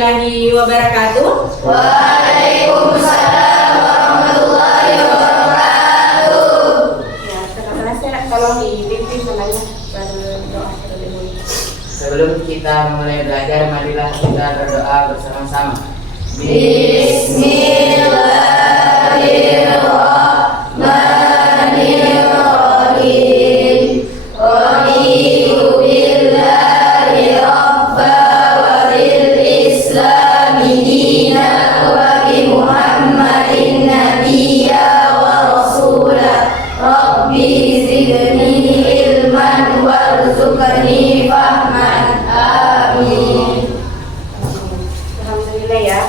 warahmatullahi wabarakatuh. Waalaikumsalam warahmatullahi wabarakatuh. Ya, sekarang tolong dipimpin namanya berdoa terlebih dahulu. Sebelum kita mulai belajar, marilah kita berdoa bersama-sama. Bismillahirrahmanirrahim. Raditu billahi rabba wa bil islami dina wa bi Muhammadin nabiyya wa rasulah. Rabbi zidni ilman warzuqni fahman. Amin. Alhamdulillah ya,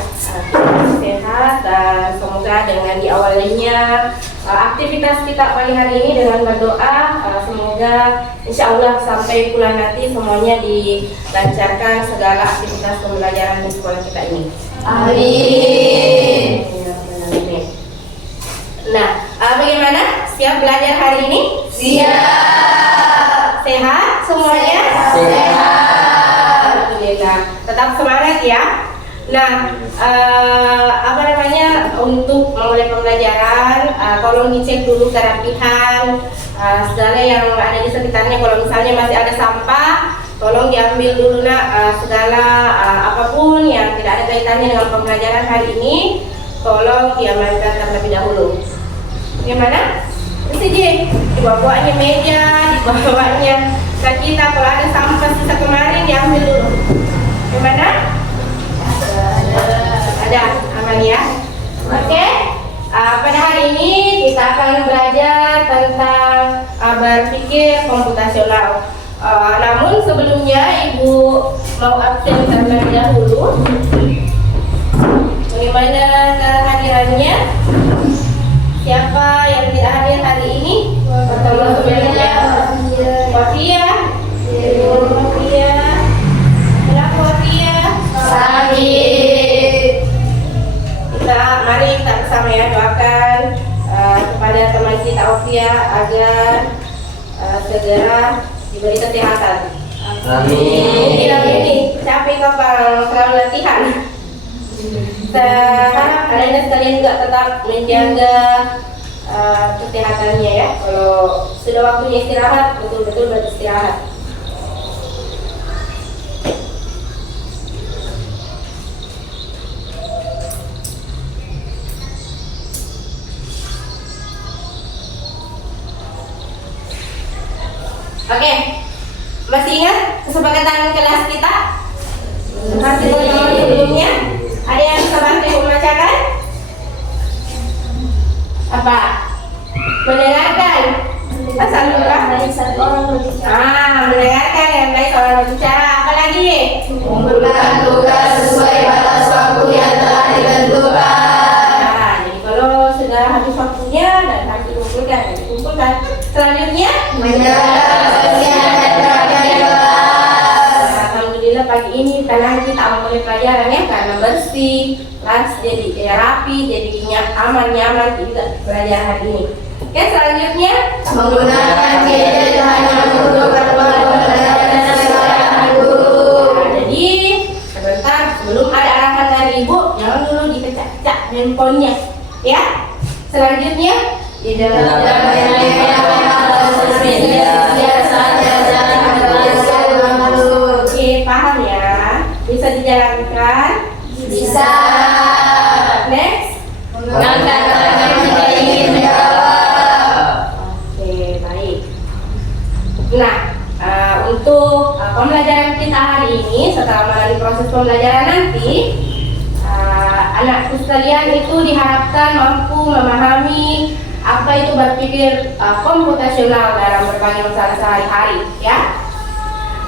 sehat dan semoga dengan diawalinya aktivitas kita pagi hari ini dengan berdoa, semoga insya Allah sampai pulang nanti semuanya dilancarkan segala aktivitas pembelajaran di sekolah kita ini. Amin. Nah, bagaimana? Siap belajar hari ini? Siap. Sehat semuanya? Sehat. Alhamdulillah. Tetap semangat ya. Nah, untuk memulai pembelajaran, tolong dicek dulu kerapihan segala yang ada di sekitarnya. Kalau misalnya masih ada sampah, tolong diambil dulu segala apapun yang tidak ada kaitannya dengan pembelajaran hari ini, tolong diamankan terlebih dahulu. Bagaimana? Bersih, dibawanya meja, dibawanya kita. Kalau ada sampah sisa kemarin diambil dulu. Bagaimana? Ada, aman ya. Oke, pada hari ini kita akan belajar tentang berpikir komputasional. Namun sebelumnya Ibu mau absen terlebih dahulu. Bagaimana kehadirannya? Siapa yang tidak hadir hari ini? Pertama sebelumnya Wafia. Wafia. Kenapa Wafia? Sakit. Mari kita bersama ya doakan kepada teman kita Wafia agar segera diberi kesehatan. Amin. Ini capek kapan selalu latihan. Seharap kalian sekalian juga tetap menjaga kesehatannya ya. Kalau sudah waktunya istirahat, betul-betul beristirahat. Oke, masih ingat kesepakatan kelas kita? Hasil pertemuan sebelumnya? Ada yang bisa bantu Ibu membacakan? Apa? Mendengarkan? Pasal berapa? Mendengarkan yang baik seorang berbicara. Apa lagi? Mengumpulkan tugas sesuai batas waktu yang telah ditentukan. Nah, jadi kalau sudah habis waktunya dan harus dikumpulkan, selanjutnya Menjaga kebersihan dan kerapian kelas. Alhamdulillah pagi ini karena kita mulai pelajaran ya, karena bersih, kelas jadi rapi, jadinya aman, nyaman juga belajar hari ini. Oke, selanjutnya Menggunakan gadget hanya untuk keperluan pembelajaran sesuai arahan guru. Nah, jadi sebentar sebelum ada arahan dari Ibu, jangan dulu dipecah-pecah handphonenya ya. Selanjutnya di dalam Oke, paham ya? Bisa dijalankan? Bisa. Next. Mengangkat tangan jika ingin menjawab. Oke, baik. Nah, untuk pembelajaran kita hari ini, setelah melalui proses pembelajaran nanti, anakku sekalian itu diharapkan mampu memahami apa itu berpikir komputasional dalam berbagai masalah sehari-hari, ya.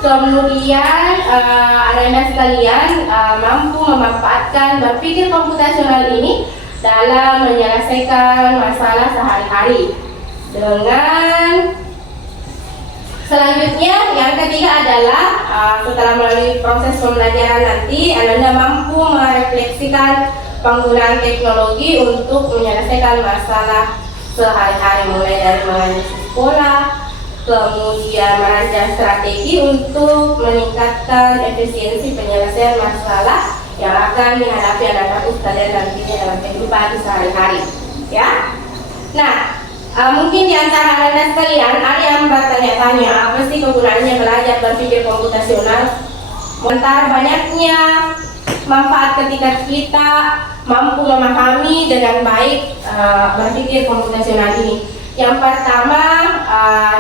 Kemudian anak-anak sekalian mampu memanfaatkan berpikir komputasional ini dalam menyelesaikan masalah sehari-hari. Dengan selanjutnya yang ketiga adalah setelah melalui proses pembelajaran nanti, Anda mampu merefleksikan penggunaan teknologi untuk menyelesaikan masalah sehari-hari, mulai dari menganalisis pola, kemudian merancang strategi untuk meningkatkan efisiensi penyelesaian masalah yang akan dihadapi anak-anak kalian nantinya dalam kehidupan sehari-hari, ya. Nah, mungkin di antara anda sekalian ada yang bertanya-tanya apa sih kegunaannya belajar berpikir komputasional. Antara banyaknya manfaat ketika kita mampu memahami dengan baik berpikir komputasional ini. Yang pertama,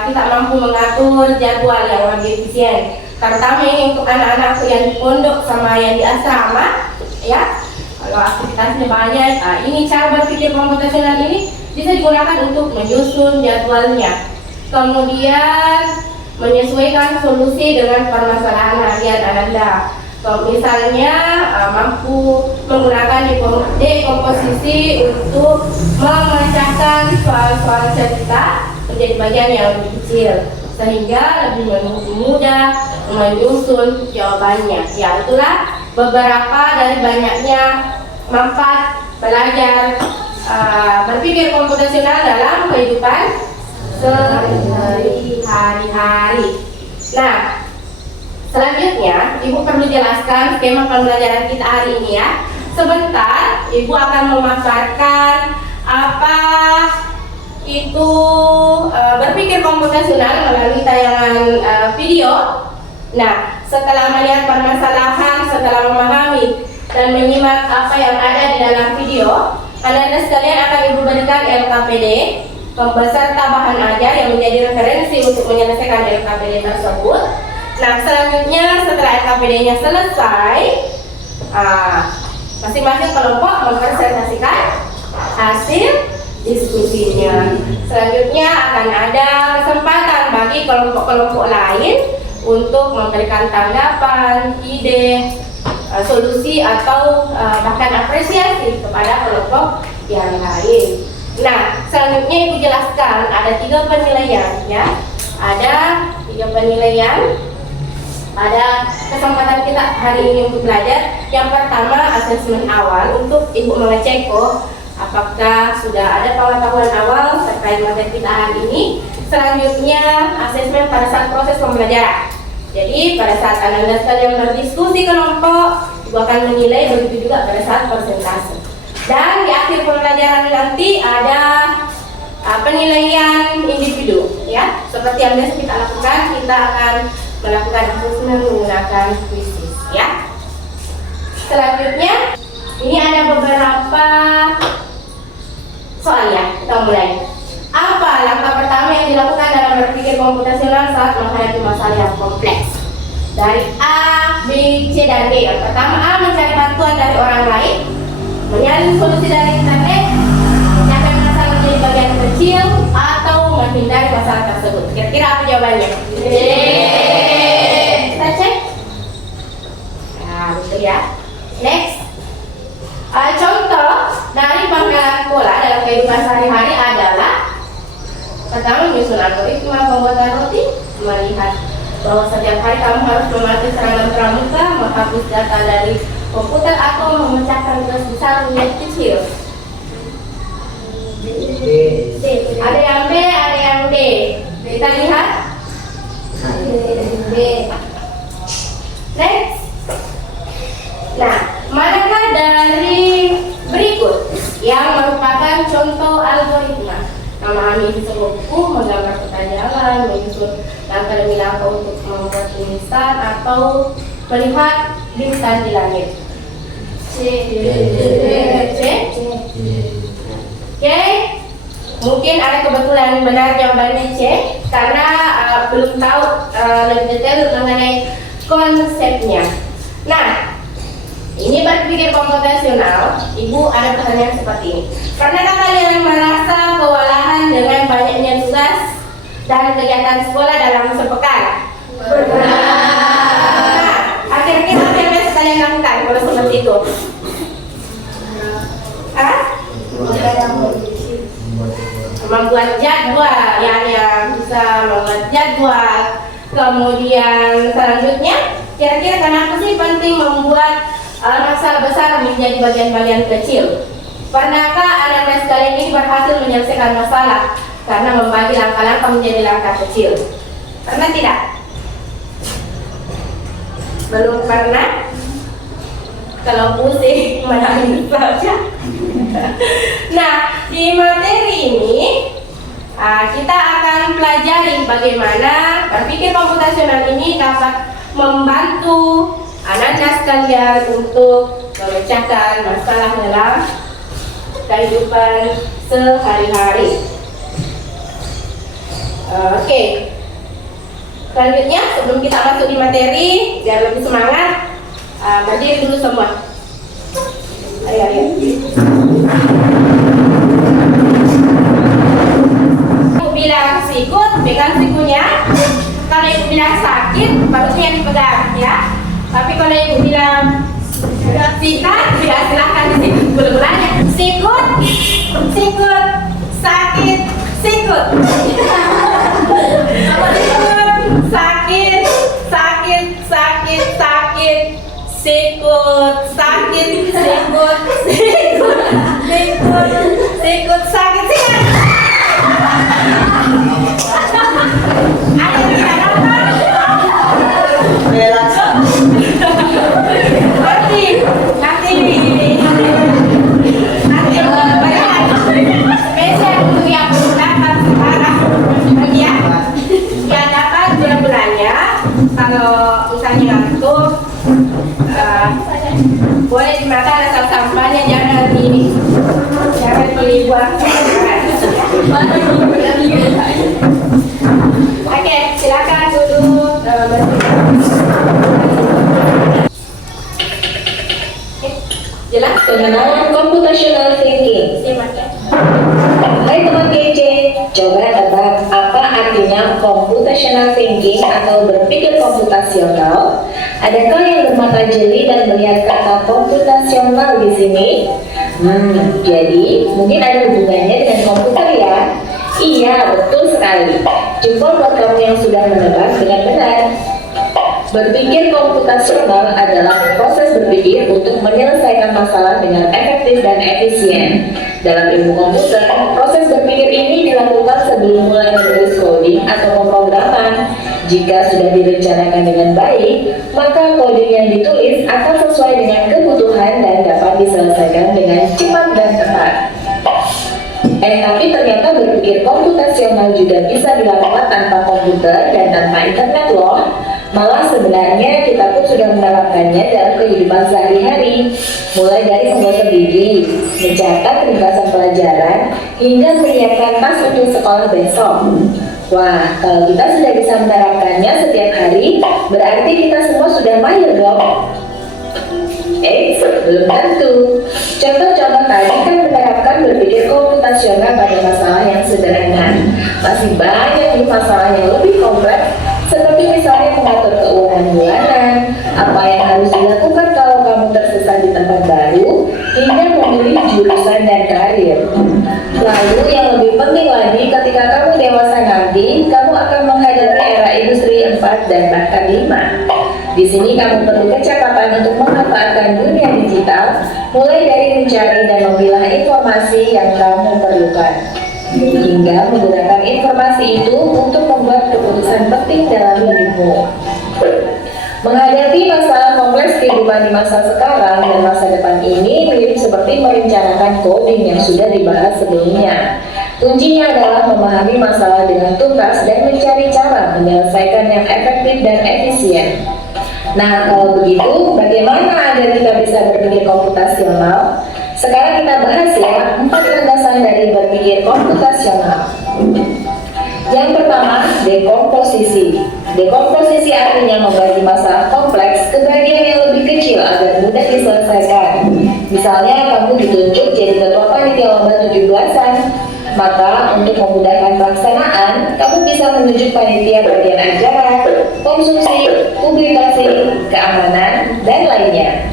kita mampu mengatur jadwal yang lebih efisien. Terutama ini untuk anak-anak yang di pondok sama yang di asrama, ya. Kalau aktivitasnya banyak, ini cara berpikir komputasional ini bisa digunakan untuk menyusun jadwalnya. Kemudian menyesuaikan solusi dengan permasalahan harian Anda. Misalnya mampu menggunakan dekomposisi untuk memecahkan soal-soal cerita menjadi bagian yang lebih kecil sehingga lebih mudah menyusun jawabannya. Ya, itulah beberapa dari banyaknya manfaat belajar berpikir komputasional dalam kehidupan sehari-hari. Nah, selanjutnya Ibu perlu jelaskan skema pembelajaran kita hari ini, ya. Sebentar, Ibu akan memaparkan apa itu berpikir komputasional melalui tayangan video. Nah, setelah melihat permasalahan, setelah memahami dan menyimak apa yang ada di dalam video, Anda sekalian akan Ibu berikan LKPD beserta bahan ajar yang menjadi referensi untuk menyelesaikan LKPD tersebut. Nah, selanjutnya setelah LKPD-nya selesai, masing-masing kelompok mempresentasikan hasil diskusinya. Selanjutnya akan ada kesempatan bagi kelompok-kelompok lain untuk memberikan tanggapan, ide, solusi atau bahkan apresiasi kepada kelompok yang lain. Nah, selanjutnya Ibu jelaskan ada 3 penilaian, ya. Ada 3 penilaian pada kesempatan kita hari ini untuk belajar. Yang pertama, asesmen awal untuk Ibu mengecek apakah sudah ada pengetahuan awal terkait materi kita hari ini. Selanjutnya, asesmen pada saat proses pembelajaran. Jadi pada saat Anda sekalian berdiskusi kelompok, Ibu akan menilai, begitu juga pada saat persentase. Dan di akhir pembelajaran nanti ada penilaian individu, ya. Seperti yang biasa kita lakukan, kita akan melakukan asesmen menggunakan kuisis, ya. Selanjutnya, ini ada beberapa soal, ya. Kita mulai. Apa langkah pertama yang dilakukan dalam berpikir komputasional saat menghadapi masalah yang kompleks? Dari A, B, C, dan D. Yang pertama, A, mencari bantuan dari orang lain, mencari solusi dari internet, menyelesaikan masalah menjadi bagian kecil, atau menghindari masalah tersebut. Kira-kira apa jawabannya? Kita cek. Nah, betul, ya. Next. Contoh dari pangkalan pola dalam kehidupan sehari-hari adalah: pertama, menyusun algoritma pembuatan roti, melihat bahwa setiap hari kamu harus memakai seragam pramuka, menghapus data dari komputer, atau memecahkan tugas besar menjadi kecil. Ada yang B, ada yang D. Kita lihat. B. Next. Nah, manakah dari berikut yang merupakan contoh algoritma? Memahami sebuah buku, menggambar peta jalan, menyusun langkah demi langkah untuk membuat tulisan, atau melihat bintang di langit. C. Oke, mungkin ada kebetulan benar jawabannya C, karena belum tahu lebih detail mengenai konsepnya. Nah, ini berpikir komputasional. Ibu ada pertanyaan seperti ini. Pernahkah kalian merasa kewalahan dengan banyaknya tugas dan kegiatan sekolah dalam sepekan? Pernah. Nah, akhirnya apa yang biasa kalian lakukan kalau seperti itu? Membuat jadwal, yang bisa membuat jadwal. Kemudian selanjutnya, kira-kira kenapa sih penting membuat masalah besar menjadi bagian-bagian kecil? Pernahkah anak-anak sekalian ini berhasil menyelesaikan masalah karena membagi langkah-langkah menjadi langkah kecil? Pernah tidak? Belum pernah? Kalau pusing menangis saja. Nah, di materi ini kita akan pelajari bagaimana berpikir komputasional ini dapat membantu anak-anak sekalian untuk memecahkan masalah dalam kehidupan sehari-hari. Oke. Selanjutnya, sebelum kita masuk di materi, biar lebih semangat, berdiri dulu semua. Ayo. Ibu bilang sikut, pegang sikunya. Kalau ibu bilang sakit, baru yang dipegang, ya. Tapi kalau ibu bilang sikat, ya silahkan disikut bola-bolanya. Sikut, sikut, sakit, sikut. Sakit, sakit, sakit, sakit, sikut, sakit, sikut, sikut, sikut, sikut, sakit, sikut. Ada yang tidak dapat? Nanti bayar spesial untuk yang belum dapat sekarang. Bagian yang dapat bulan-bulannya, kalau misalnya ngantuk, boleh dimakan asal sampahnya, jangan dibuang. Oke, silakan duduk. Jelas? Pengenalan computational thinking. Hai teman kece, coba tebak apa artinya computational thinking atau berpikir komputasional? Adakah yang bermata jeli dan melihat kata komputasional di sini? Jadi mungkin ada hubungannya dengan komputer ya? Iya, betul sekali. Jempol buat kamu yang sudah menebak dengan benar. Berpikir komputasional adalah proses berpikir untuk menyelesaikan masalah dengan efektif dan efisien. Dalam ilmu komputer, proses berpikir ini dilakukan sebelum mulai menulis coding atau pemrograman. Jika sudah direncanakan dengan baik, maka coding yang ditulis akan sesuai dengan kebutuhan dan dapat diselesaikan dengan cepat dan tepat. Tapi ternyata berpikir komputasional juga bisa dilakukan tanpa komputer dan tanpa internet loh. Malah sebenarnya kita pun sudah menerapkannya dalam kehidupan sehari-hari, mulai dari menggosok gigi, mencatat ringkasan pelajaran, hingga menyiapkan tas untuk sekolah besok. Wah, kalau kita sudah bisa menerapkannya setiap hari, berarti kita semua sudah mahir dong. Belum tentu. Contoh-contoh tadi kan menerapkan berpikir komputasional pada masalah yang sederhana. Masih banyak nih masalah yang lebih kompleks, seperti misalnya mengatur keuangan bulanan, apa yang harus dilakukan kalau kamu tersesat di tempat baru, hingga memilih jurusan dan karir. Lalu yang lebih penting lagi, ketika kamu dewasa nanti, kamu akan menghadapi era industri 4 dan bahkan 5. Di sini kamu perlu kecepatan untuk memanfaatkan dunia digital, mulai dari mencari dan memilah informasi yang kamu perlukan, hingga menggunakan informasi itu untuk membuat keputusan penting dalam hidupmu. Menghadapi masalah kompleks kehidupan di masa sekarang dan masa depan ini mirip seperti merencanakan coding yang sudah dibahas sebelumnya. Kuncinya adalah memahami masalah dengan tuntas dan mencari cara menyelesaikan yang efektif dan efisien. Nah, kalau begitu, bagaimana agar kita bisa berpikir komputasional? Sekarang kita bahas ya 4 landasan dari berpikir komputasional. Yang pertama, dekomposisi. Dekomposisi artinya membagi masalah kompleks ke bagian yang lebih kecil agar mudah diselesaikan. Misalnya, kamu ditunjuk jadi ketua panitia lomba 17-an. Maka, untuk memudahkan pelaksanaan, kamu bisa menunjuk panitia bagian acara, konsumsi, publikasi, keamanan, dan lainnya.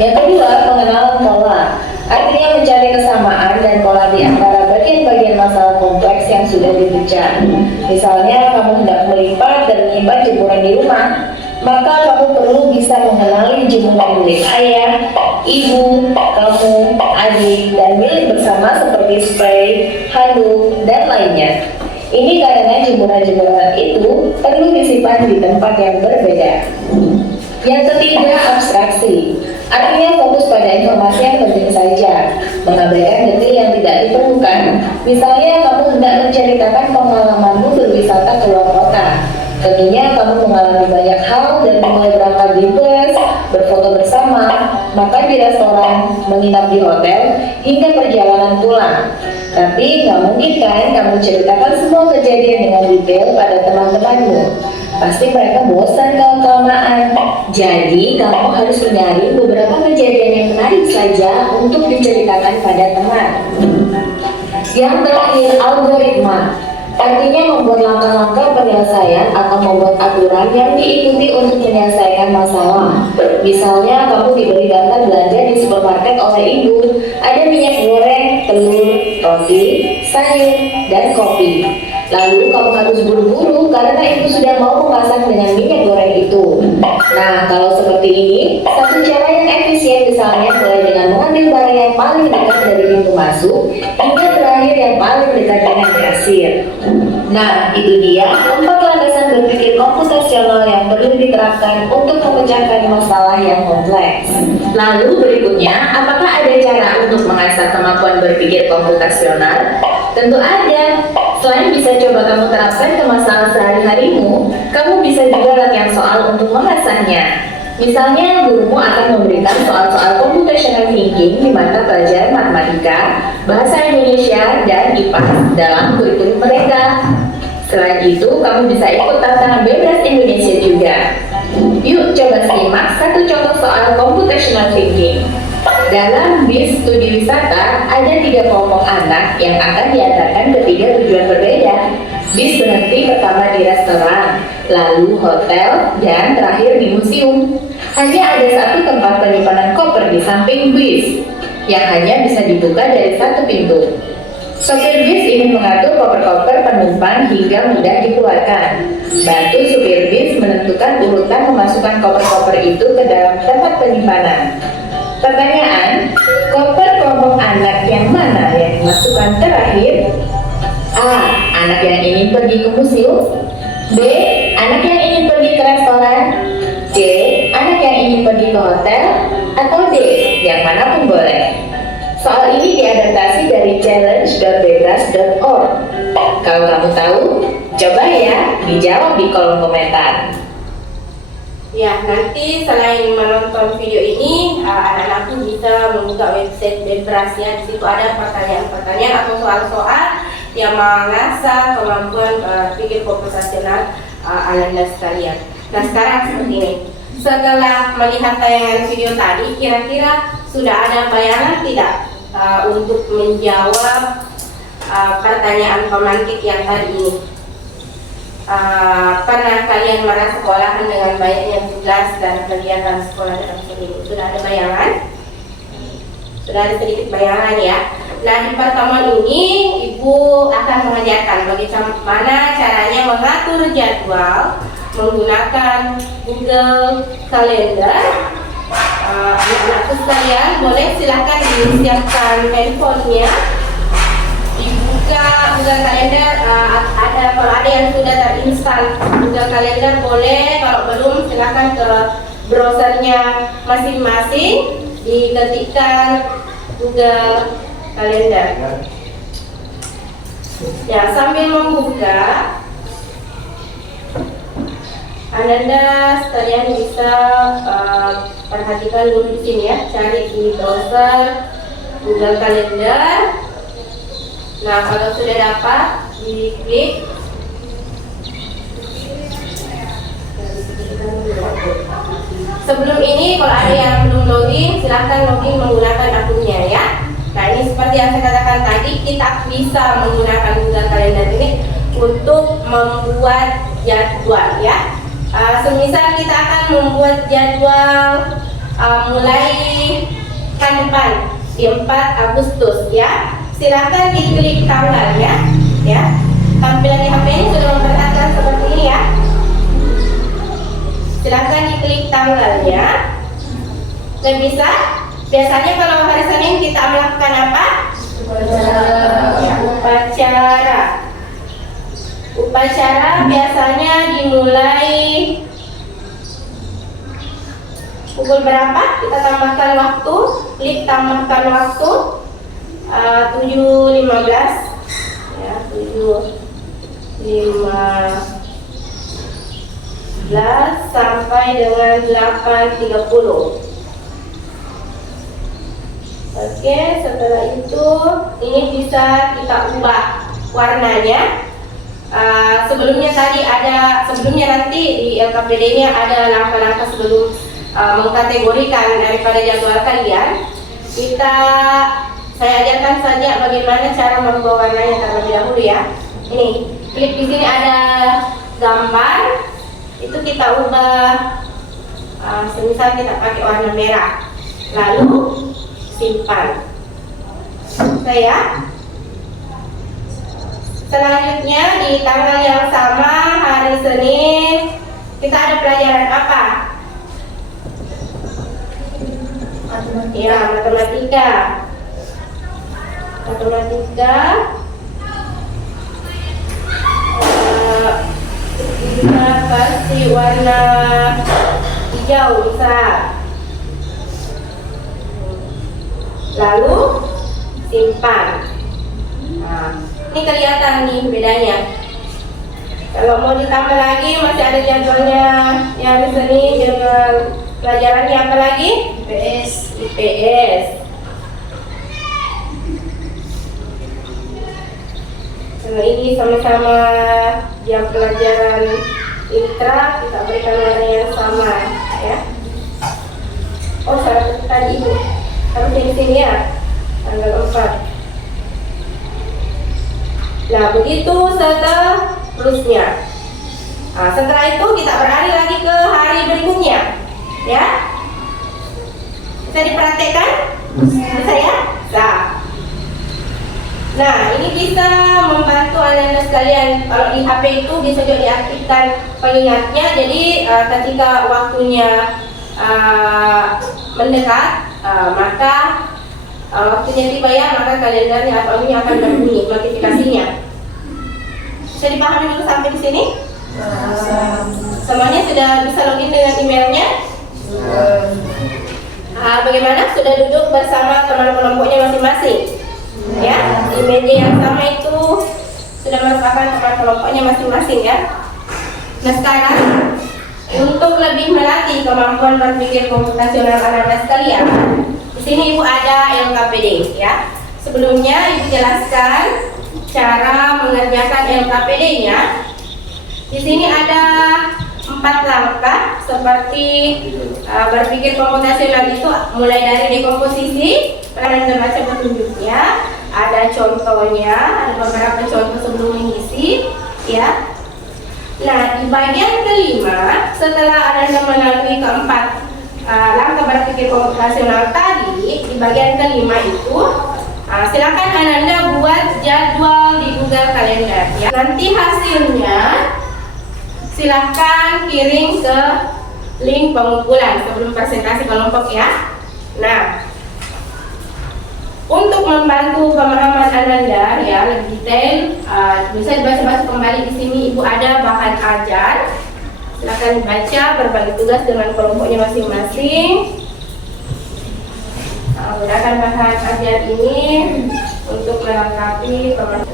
Yang kedua, pengenalan pola. Artinya mencari kesamaan dan pola di antara bagian-bagian masalah kompleks yang sudah dipecah. Misalnya, kamu hendak melipat dan menyimpan jemuran di rumah, maka kamu perlu bisa mengenali jemuran milik ayah, ibu, kamu, adik, dan milik bersama seperti spray, handuk, dan lainnya. Ini karena jemuran-jemuran itu perlu disimpan di tempat yang berbeda. Yang ketiga, abstraksi. Artinya fokus pada informasi yang penting saja, mengabaikan detail yang tidak diperlukan. Misalnya kamu hendak menceritakan pengalamanmu berwisata ke luar kota. Tentunya kamu mengalami banyak hal dari mulai berangkat di bus, berfoto bersama, makan di restoran, menginap di hotel, hingga perjalanan pulang. Tapi nggak mungkin kan kamu ceritakan semua kejadian dengan detail pada teman-temanmu. Pasti mereka bosan kalau kelamaan. Jadi kamu harus mencari beberapa kejadian yang menarik saja untuk diceritakan pada teman. Yang terakhir, algoritma. Artinya membuat langkah-langkah penyelesaian atau membuat aturan yang diikuti untuk menyelesaikan masalah. Misalnya kamu diberi daftar belanja di supermarket oleh ibu, ada minyak goreng, telur, roti, sayur, dan kopi. Lalu kamu harus buru-buru karena ibu sudah mau memasak dengan minyak goreng itu. Nah, kalau seperti ini, satu cara yang efisien misalnya mulai dengan mengambil barang yang paling dekat dari pintu masuk hingga terakhir yang paling dekat dengan kasir. Nah, itu dia 4 landasan berpikir komputasional yang perlu diterapkan untuk memecahkan masalah yang kompleks. Lalu berikutnya, apakah ada cara untuk mengasah kemampuan berpikir komputasional? Tentu ada. Selain bisa coba kamu terapkan ke masalah sehari-harimu, kamu bisa juga latihan soal untuk mengasahnya. Misalnya, gurumu akan memberikan soal-soal computational thinking di mata pelajaran matematika, bahasa Indonesia, dan IPA dalam kurikulum mereka. Selain itu, kamu bisa ikut tantangan bebas Indonesia juga. Yuk coba simak satu contoh soal computational thinking. Dalam bis studi wisata, ada 3 kelompok anak yang akan diantarkan ke 3 tujuan berbeda. Bis berhenti pertama di restoran, lalu hotel, dan terakhir di museum. Hanya ada satu tempat penyimpanan koper di samping bis, yang hanya bisa dibuka dari satu pintu. Sopir bis ingin mengatur koper-koper penumpang hingga mudah dikeluarkan. Bantu supir bis menentukan urutan memasukkan koper-koper itu ke dalam tempat penyimpanan. Pertanyaan, koper kelompok anak yang mana yang dimasukkan terakhir? A. Anak yang ingin pergi ke museum. B. Anak yang ingin pergi ke restoran. C. Anak yang ingin pergi ke hotel. Atau D. Yang manapun boleh. Soal ini diadaptasi dari challenge.bebas.org. Kalau kamu tahu, coba ya dijawab di kolom komentar. Ya, nanti selain menonton video ini, anak-anak pun bisa membuka website Bebras ya. Di situ ada pertanyaan-pertanyaan atau soal-soal yang mengasah kemampuan pikir komputasional Anda sekalian. Nah, sekarang seperti ini. Setelah melihat tayangan video tadi, kira-kira sudah ada bayangan tidak untuk menjawab pertanyaan pemantik yang tadi ini? Pernah kalian merasa sekolahan dengan banyaknya tugas dan kegiatan sekolah dalam ini? Sudah ada bayangan? Sudah ada sedikit bayangan ya. Nah, di pertemuan ini Ibu akan mengajarkan bagaimana caranya mengatur jadwal menggunakan Google Calendar. Anak-anakku sekalian, boleh silakan disiapkan handphonenya, dibuka Google Calendar. Kalau ada yang sudah terinstall Google Calendar boleh, kalau belum silakan ke browsernya masing-masing, diketikkan Google Calendar. Ya, sambil membuka, Anda sekalian bisa perhatikan dulu di sini ya, cari di browser Google Calendar. Nah, kalau sudah dapat, diklik. Sebelum ini, kalau ada yang belum login, silahkan login menggunakan akunnya ya. Nah, ini seperti yang saya katakan tadi, kita bisa menggunakan Google Calendar ini untuk membuat jadwal ya. Semisal kita akan membuat jadwal mulai pekan depan di 4 Agustus ya. Silahkan diklik tanggal ya. Tampilan di HP ini sudah memperlihatkan seperti ini ya. Silahkan diklik tanggalnya. Dan bisa. Biasanya kalau hari Senin kita melakukan apa? Upacara. Upacara biasanya dimulai pukul pukul berapa? Kita tambahkan waktu. Klik tambahkan waktu. 7.15 ya, 7.15 sampai dengan 8.30. Oke, setelah itu ini bisa kita ubah warnanya. Sebelumnya nanti di LKPD-nya ada langkah-langkah sebelum mengkategorikan daripada jadwal kalian. Saya ajarkan saja bagaimana cara merubah warnanya terlebih dahulu ya. Ini, klik di sini ada gambar, itu kita ubah. Semisal kita pakai warna merah, lalu simpan. Selanjutnya di tanggal yang sama, hari Senin, kita ada pelajaran apa? Ya, matematika. Kita kasih warna hijau misal. Lalu simpan. Ini kelihatan nih bedanya. Kalau mau ditambah lagi masih ada jadwalnya yang di sini. Jadwal pelajarannya apa lagi? IPS. Kalau ini sama-sama jam pelajaran intra, kita berikan warna yang sama ya. Oh, salah tadi Ibu. Harus di sini ya, tanggal 4. Nah, begitu seterusnya. Setelah itu kita beralih lagi ke hari berikutnya, ya. Bisa diperhatikan? Bisa ya? Nah, ini bisa membantu anak-anak sekalian. Kalau di HP itu bisa juga diaktifkan pengingatnya. Jadi ketika waktunya mendekat, maka waktunya tiba ya, maka kalendernya atau ini akan berbunyi notifikasinya. Bisa dipahami dulu sampai di sini? Semuanya sudah bisa login dengan emailnya? Bagaimana? Sudah duduk bersama teman kelompoknya masing-masing? Ya, di meja yang sama itu sudah merupakan teman kelompoknya masing-masing ya. Nah, sekarang untuk lebih melatih kemampuan berpikir komputasional anak-anak sekalian, di sini Ibu ada LKPD ya. Sebelumnya Ibu jelaskan cara mengerjakan LKPD-nya. Di sini ada 4 langkah seperti berpikir komputasional itu mulai dari dekomposisi, pelajaran membaca petunjuknya, ada contohnya, ada beberapa contoh sebelum mengisi ya. Nah, di bagian kelima, setelah Anda melalui keempat langkah berpikir komputasional tadi, di bagian kelima itu silakan Anda buat jadwal di Google Calendar ya. Nanti hasilnya silakan kirim ke link pengumpulan sebelum presentasi kelompok ya. Nah, untuk membantu pemahaman Anda ya lebih detail, bisa dibaca-baca kembali di sini. Ibu ada bahan ajar. Silakan baca, berbagi tugas dengan kelompoknya masing-masing. Gunakan bahan ajar ini untuk melengkapi pemahaman.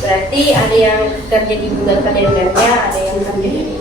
Berarti ada yang kerja di Google Calendar-nya, ada yang kerja di ini.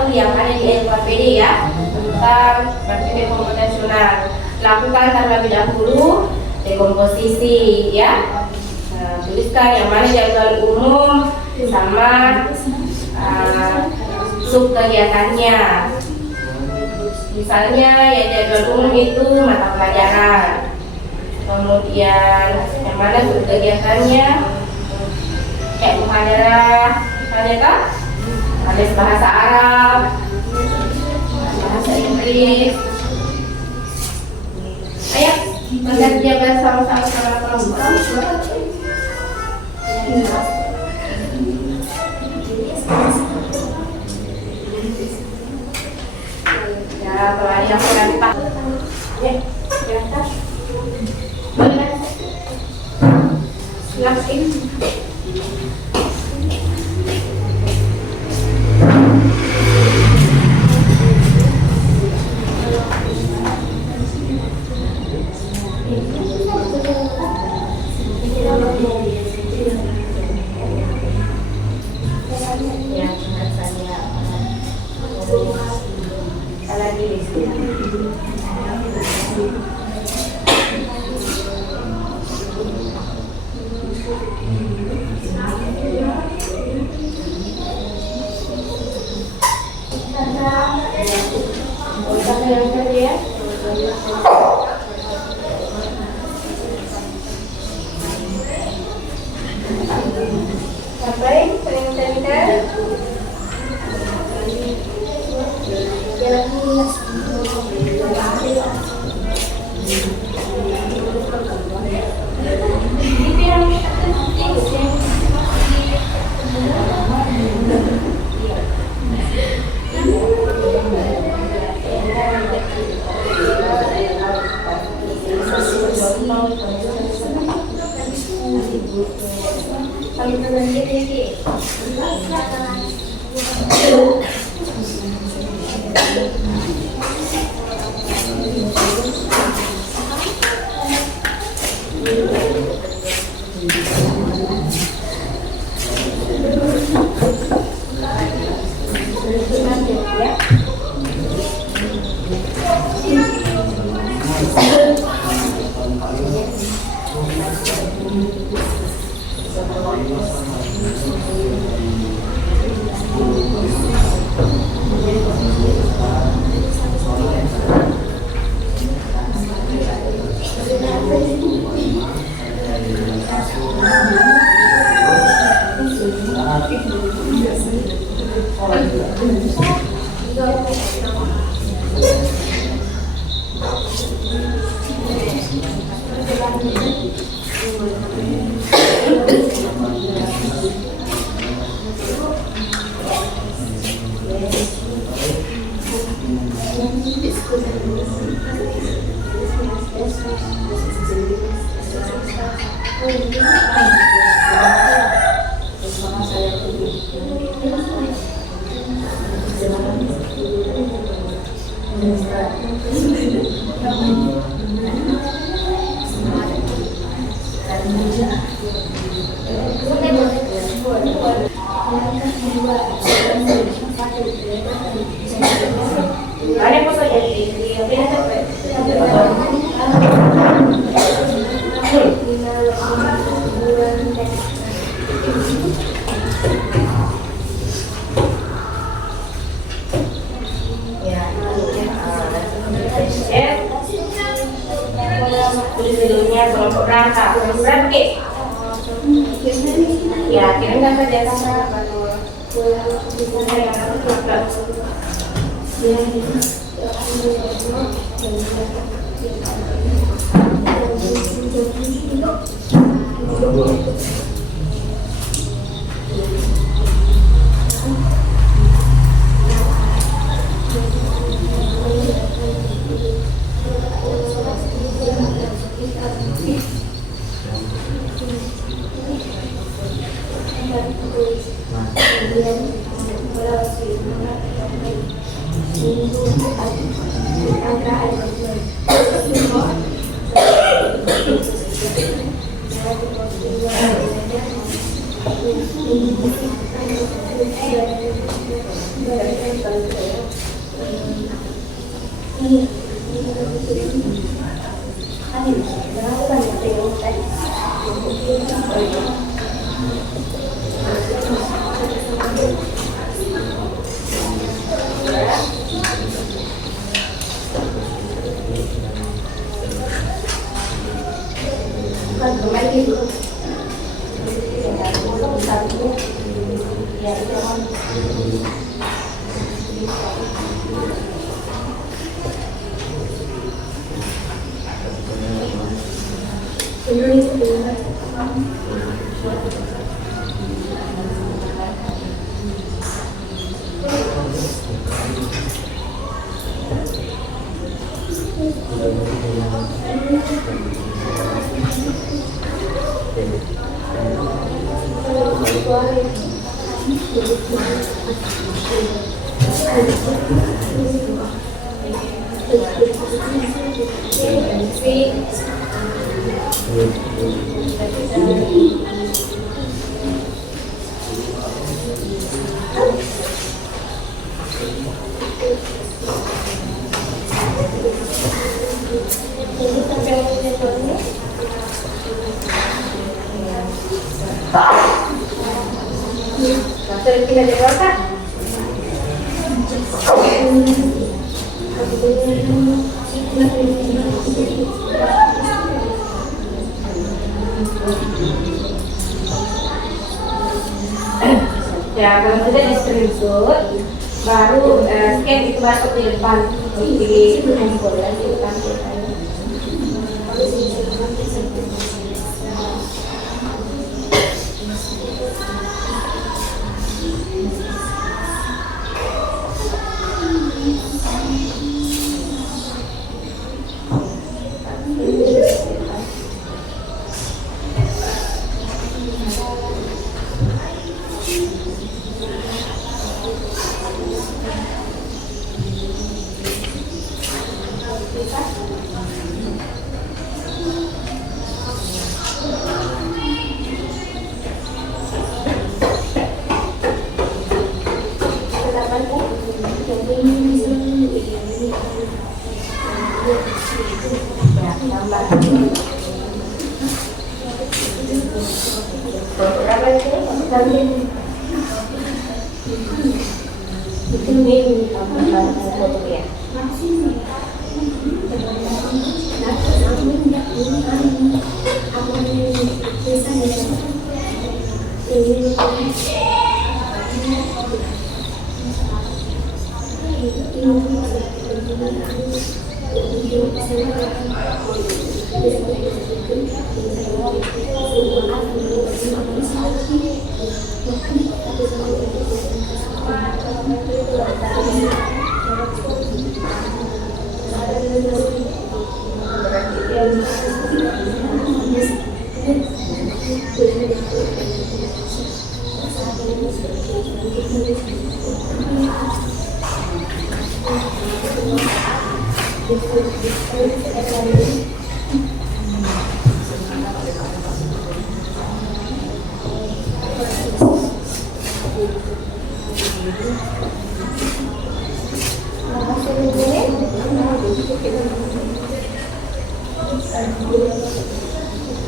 tahun yang ada di NKPD ya, tentang berpikir komputasional. Lakukan terlebih dahulu dekomposisi ya. Tuliskan yang mana jadwal umum sama sub kegiatannya. Misalnya ya jadwal umum itu mata pelajaran, kemudian yang mana sub kegiatannya kayak muhadarah, ada bahasa Arab, bahasa Inggris. Ayo kita jaga sama-sama kelompok. Ya, kalau ada yang kurang pak, ya, silakan. Boleh. Silakan. Kelompok rata, berarti ya kirimkan saja sama Sudah pindah jadwal Kak? Ya, kalau sudah di screenshot, baru scan itu masuk di depan di handphone di depan kita.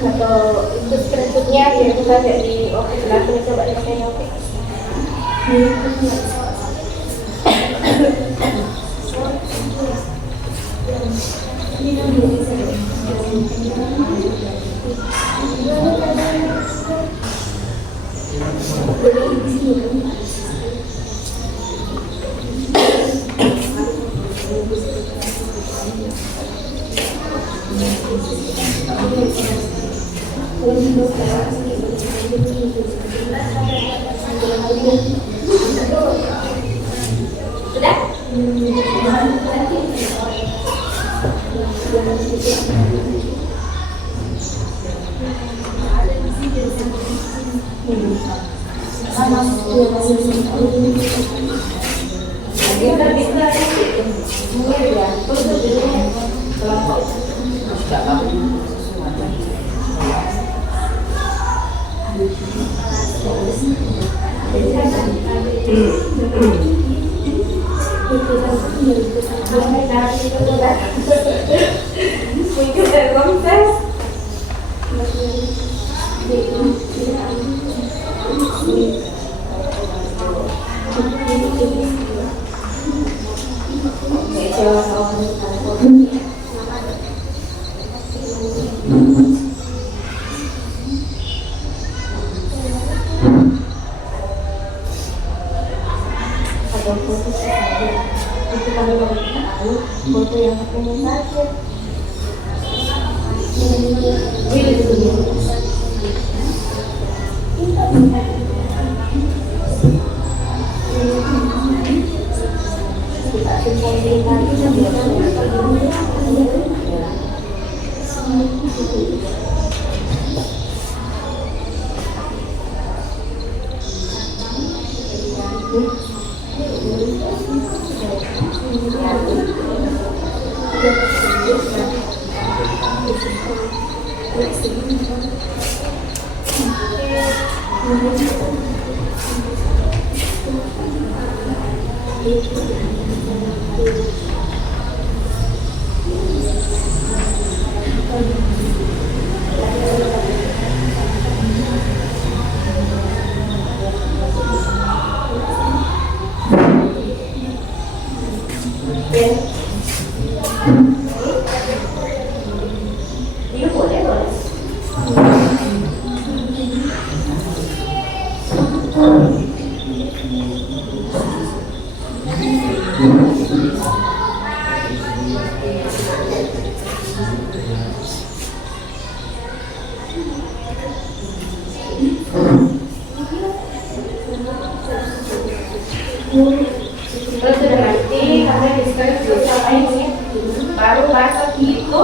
Atau itu screenshotnya biar kita lihat di office langsung coba dipakai di office. Mungkin dari kontes. Foto yang ketemu saja. Iya boleh. Terus sudah nanti karena diskusi sama ini baru masuk itu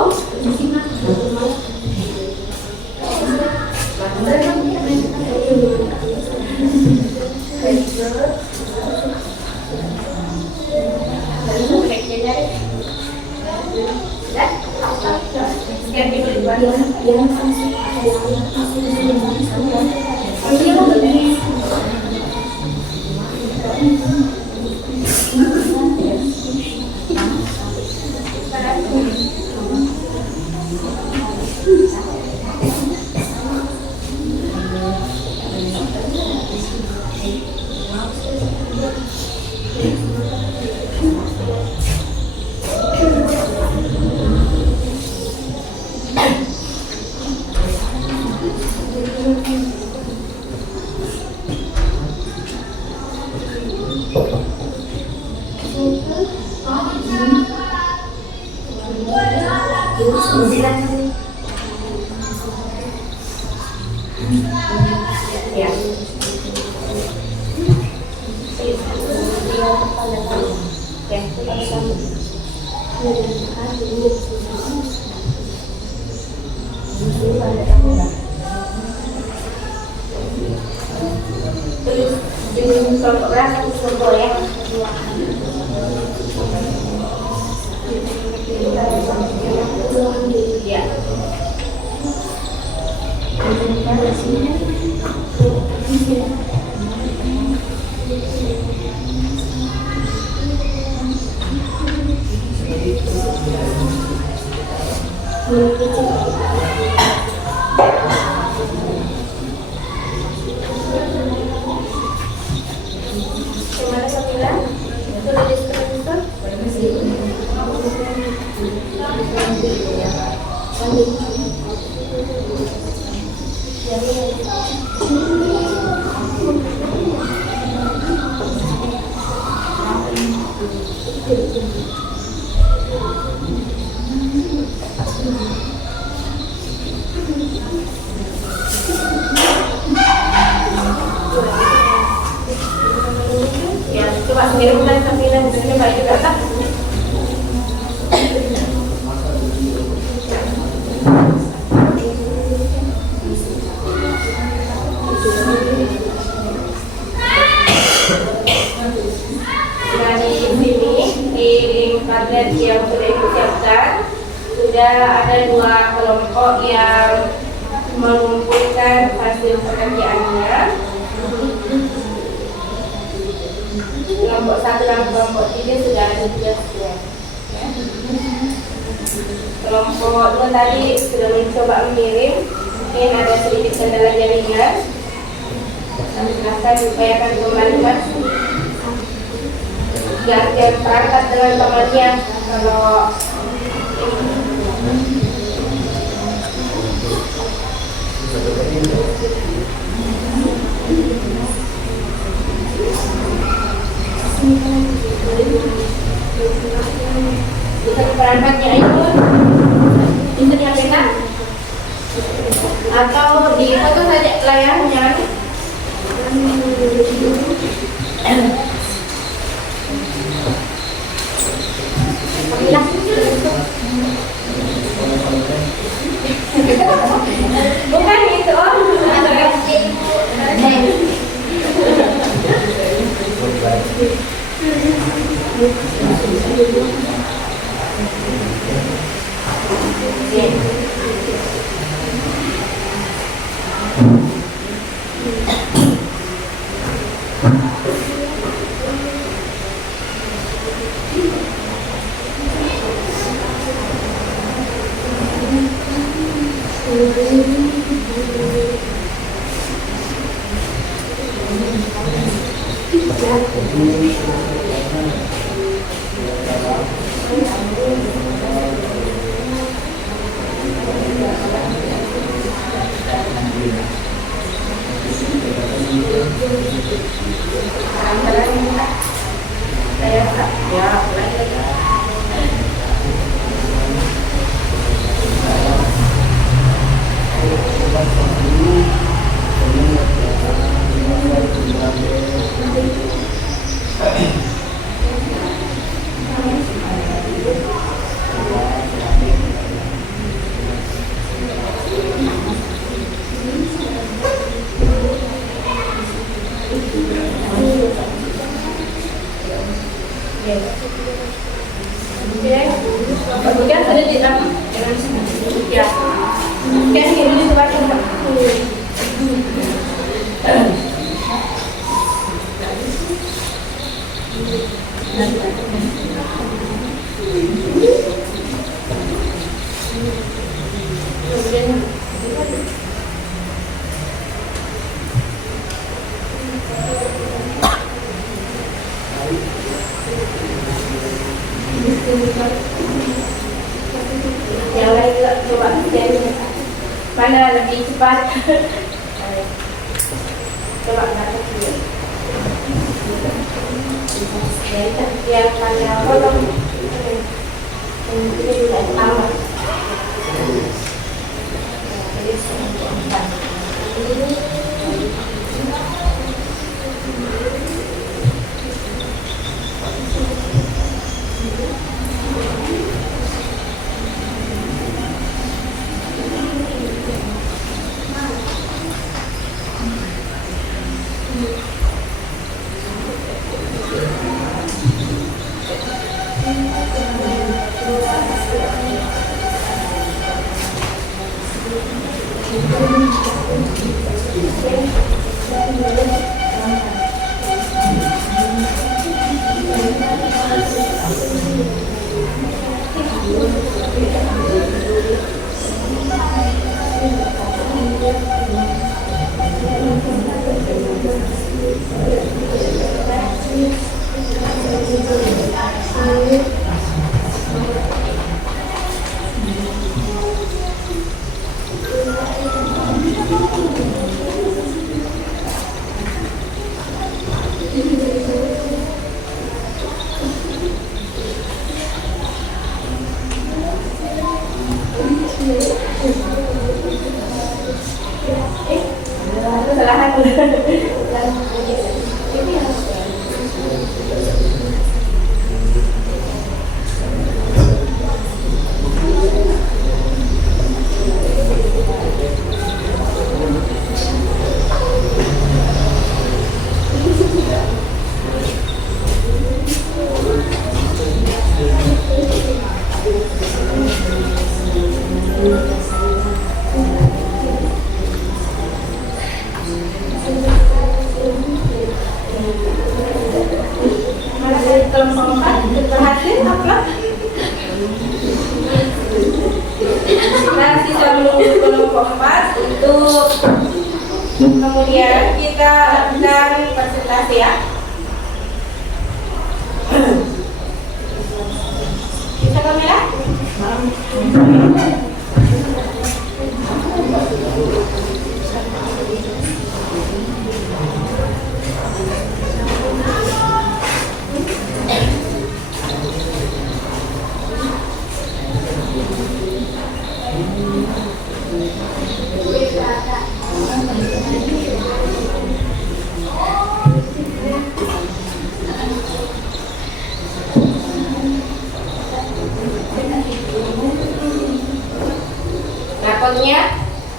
ya. Tulis contoh ya. Ya. Gimana Sabila? Tulis screenshot? Ya, coba sendiri mulai Sabila di sini balik ke atas. Target yang sudah disiapkan, sudah ada 2 kelompok yang mengumpulkan hasil pekerjaannya. Kelompok 1 dan kelompok 3 sudah ada tugas ya. Kelompok 2 tadi sudah mencoba mengirim, mungkin ada sedikit kendala jaringan. Kami akan diupayakan kembali mas. Gantian perangkat dengan temannya. Kalau bisa perangkatnya itu bisa dihapekan atau di foto saja layarnya. Bukan itu kemudian ada di dalam ya dan ini juga yang lain juga coba mana lebih cepat. Coba nggak kecil yang mana foto ini juga sama. kelompok 4 untuk kemudian kita lakukan presentasi ya. Bisa kamera?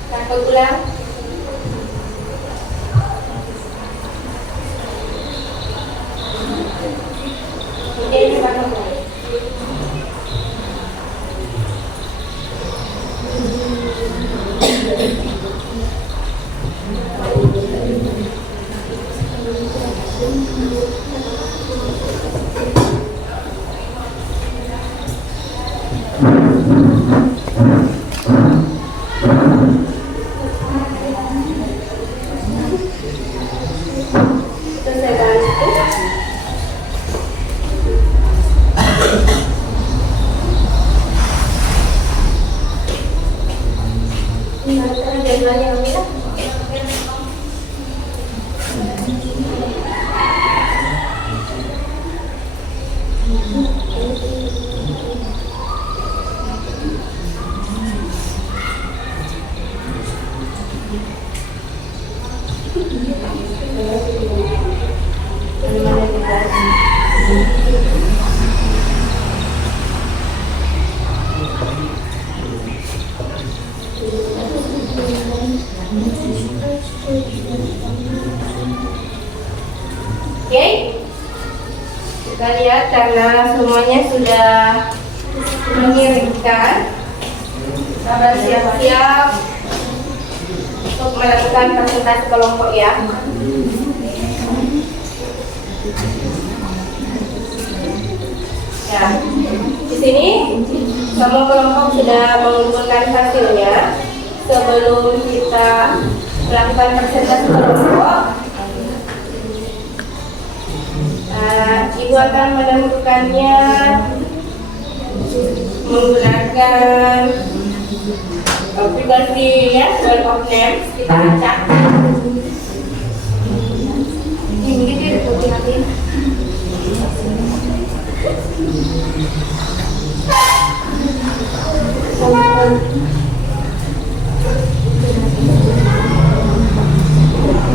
Rapot ulang. Kemudian kita mulai. Oke, kita lihat karena semuanya sudah mengirimkan, kita bersiap-siap untuk melakukan presentasi kelompok ya. Ya, di sini semua kelompok sudah mengumpulkan hasilnya. Sebelum kita melakukan presentasi kelompok, Ibu akan menentukannya menggunakan aplikasinya Word of Names. Kita acak. Ini dia diputih-putih.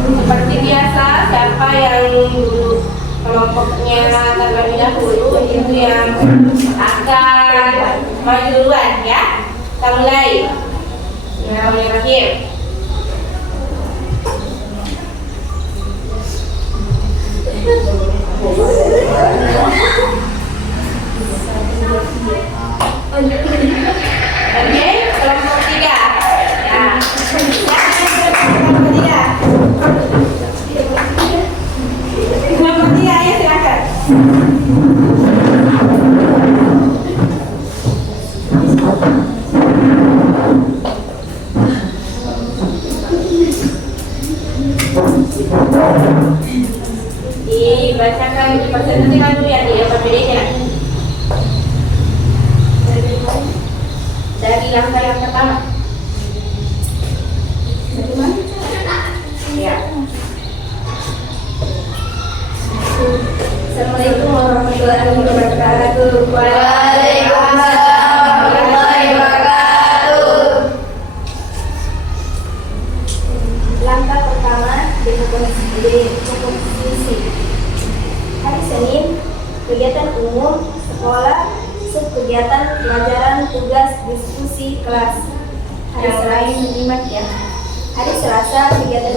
Seperti biasa, siapa yang dulu kelompoknya terlebih dahulu itu yang akan maju duluan ya. Kita mulai. Bismillahirrahmanirrahim. Oke, kelompok 3. Ya. Kelompok 3. Kelompok 3 ya, silakan. Dibacakan, dipresentasikan dulu ya dia PPD-nya. Dari langkah yang pertama. Ya. Assalamualaikum warahmatullahi wabarakatuh. Waalaikumsalam warahmatullahi wabarakatuh. Langkah pertama dekomposisi. Hari Senin, kegiatan umum sekolah, subkegiatan pelajaran, tugas, diskusi kelas. Yang lain menyimak ya. Hari Selasa, kegiatan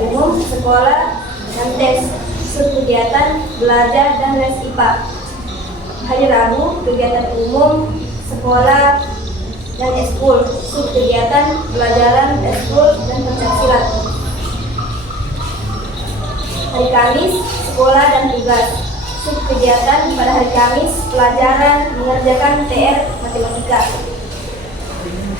umum sekolah dan tes, subkegiatan belajar dan les IPA. Hari Rabu, kegiatan umum sekolah dan eskul, subkegiatan pelajaran eskul dan pencaksilat. Hari Kamis, sekolah dan tugas, subkegiatan pada hari Kamis pelajaran mengerjakan TR matematika.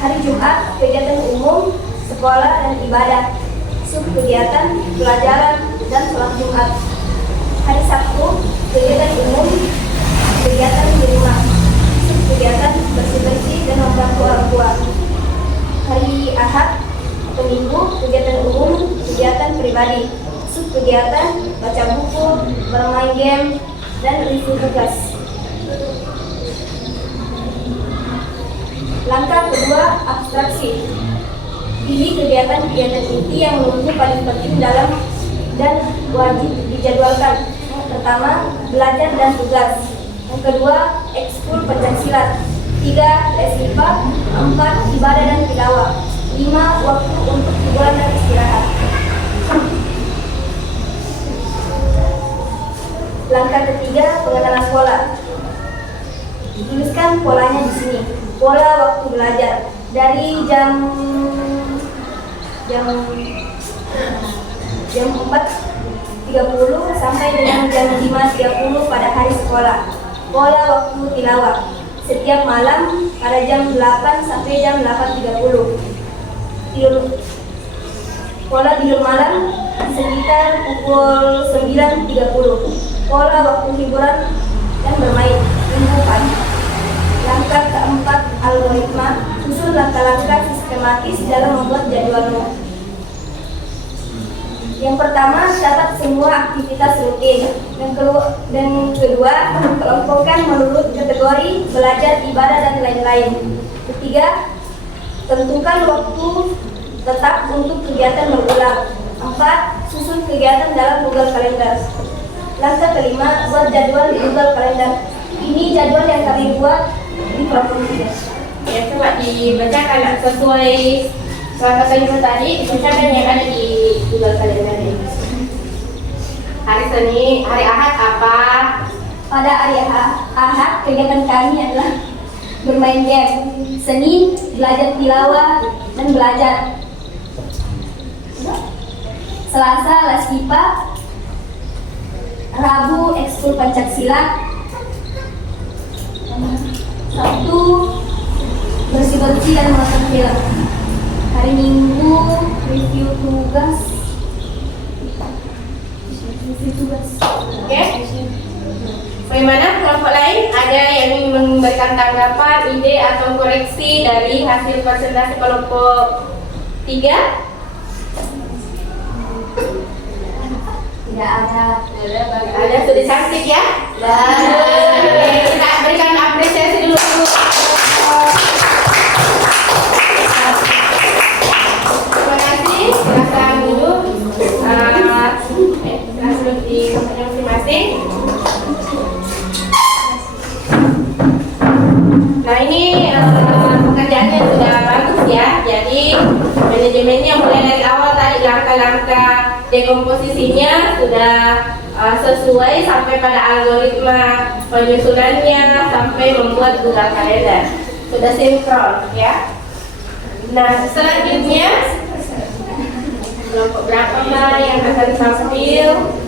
Hari Jumat, kegiatan umum, sekolah dan ibadah. Sub kegiatan, pelajaran, dan sholat Jumat. Hari Sabtu, kegiatan umum, kegiatan di rumah. Sub kegiatan bersih-bersih dan membantu orang tua. Hari Ahad atau Minggu, kegiatan umum, kegiatan pribadi. Sub kegiatan, baca buku, bermain game, dan review tugas. Langkah kedua, abstraksi. Pilih kegiatan-kegiatan inti yang menurutmu paling penting dalam dan wajib dijadwalkan. Yang pertama, belajar dan tugas. Yang kedua, ekskul pencaksilat. 3, les privat. 4, ibadah dan tilawah. 5, waktu untuk hiburan dan istirahat. Langkah ketiga, pengenalan pola. Tuliskan polanya di sini. Pola waktu belajar dari jam 4.30 sampai dengan jam 5.30 pada hari sekolah. Pola waktu tilawah setiap malam pada jam 8 sampai jam 8.30. Pola tidur malam sekitar pukul 9.30. Pola waktu hiburan dan bermain minggu pagi. Langkah keempat, algoritma. Susun langkah-langkah sistematis dalam membuat jadwalmu. Yang pertama, catat semua aktivitas rutin. Dan kedua, kelompokkan menurut kategori belajar, ibadah, dan lain-lain. Ketiga, tentukan waktu tetap untuk kegiatan berulang. 4, susun kegiatan dalam Google Calendar. Langkah kelima, buat jadwal di Google Calendar. Ini jadwal yang kami buat di provinsi. Ya, coba dibacakan sesuai langkah kelima tadi, bacakan yang ada di Google Calendar ini. Hari Senin, hari Ahad apa? Pada hari Ahad, kegiatan kami adalah bermain game. Senin, belajar tilawah dan belajar. Selasa, les IPA. Rabu, ekskul pencaksilat. Sabtu, bersih-bersih dan menonton film. Hari Minggu, review tugas. Oke. Bagaimana kelompok lain? Ada yang ingin memberikan tanggapan, ide atau koreksi dari hasil presentasi kelompok 3? Tidak ada. Ada, sudah cantik ya? Oke, kita berikan apresiasi dulu. Terima kasih. Silakan duduk. Silakan duduk di tempatnya masing-masing. Nah, ini pekerjaannya sudah bagus ya. Jadi manajemennya mulai dari awal tadi langkah-langkah dekomposisinya sudah sesuai sampai pada algoritma penyusunannya sampai membuat Google Calendar sudah sinkron ya. Nah, selanjutnya kelompok berapa Mbak yang akan tampil?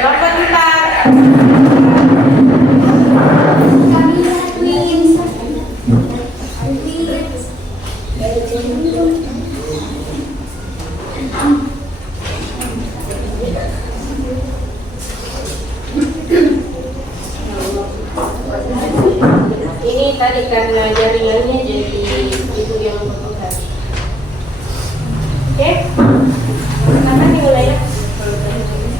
Kelompok 4. Ini tadi karena jaringannya jadi itu yang membutuhkan. Oke, kapan dimulai ya?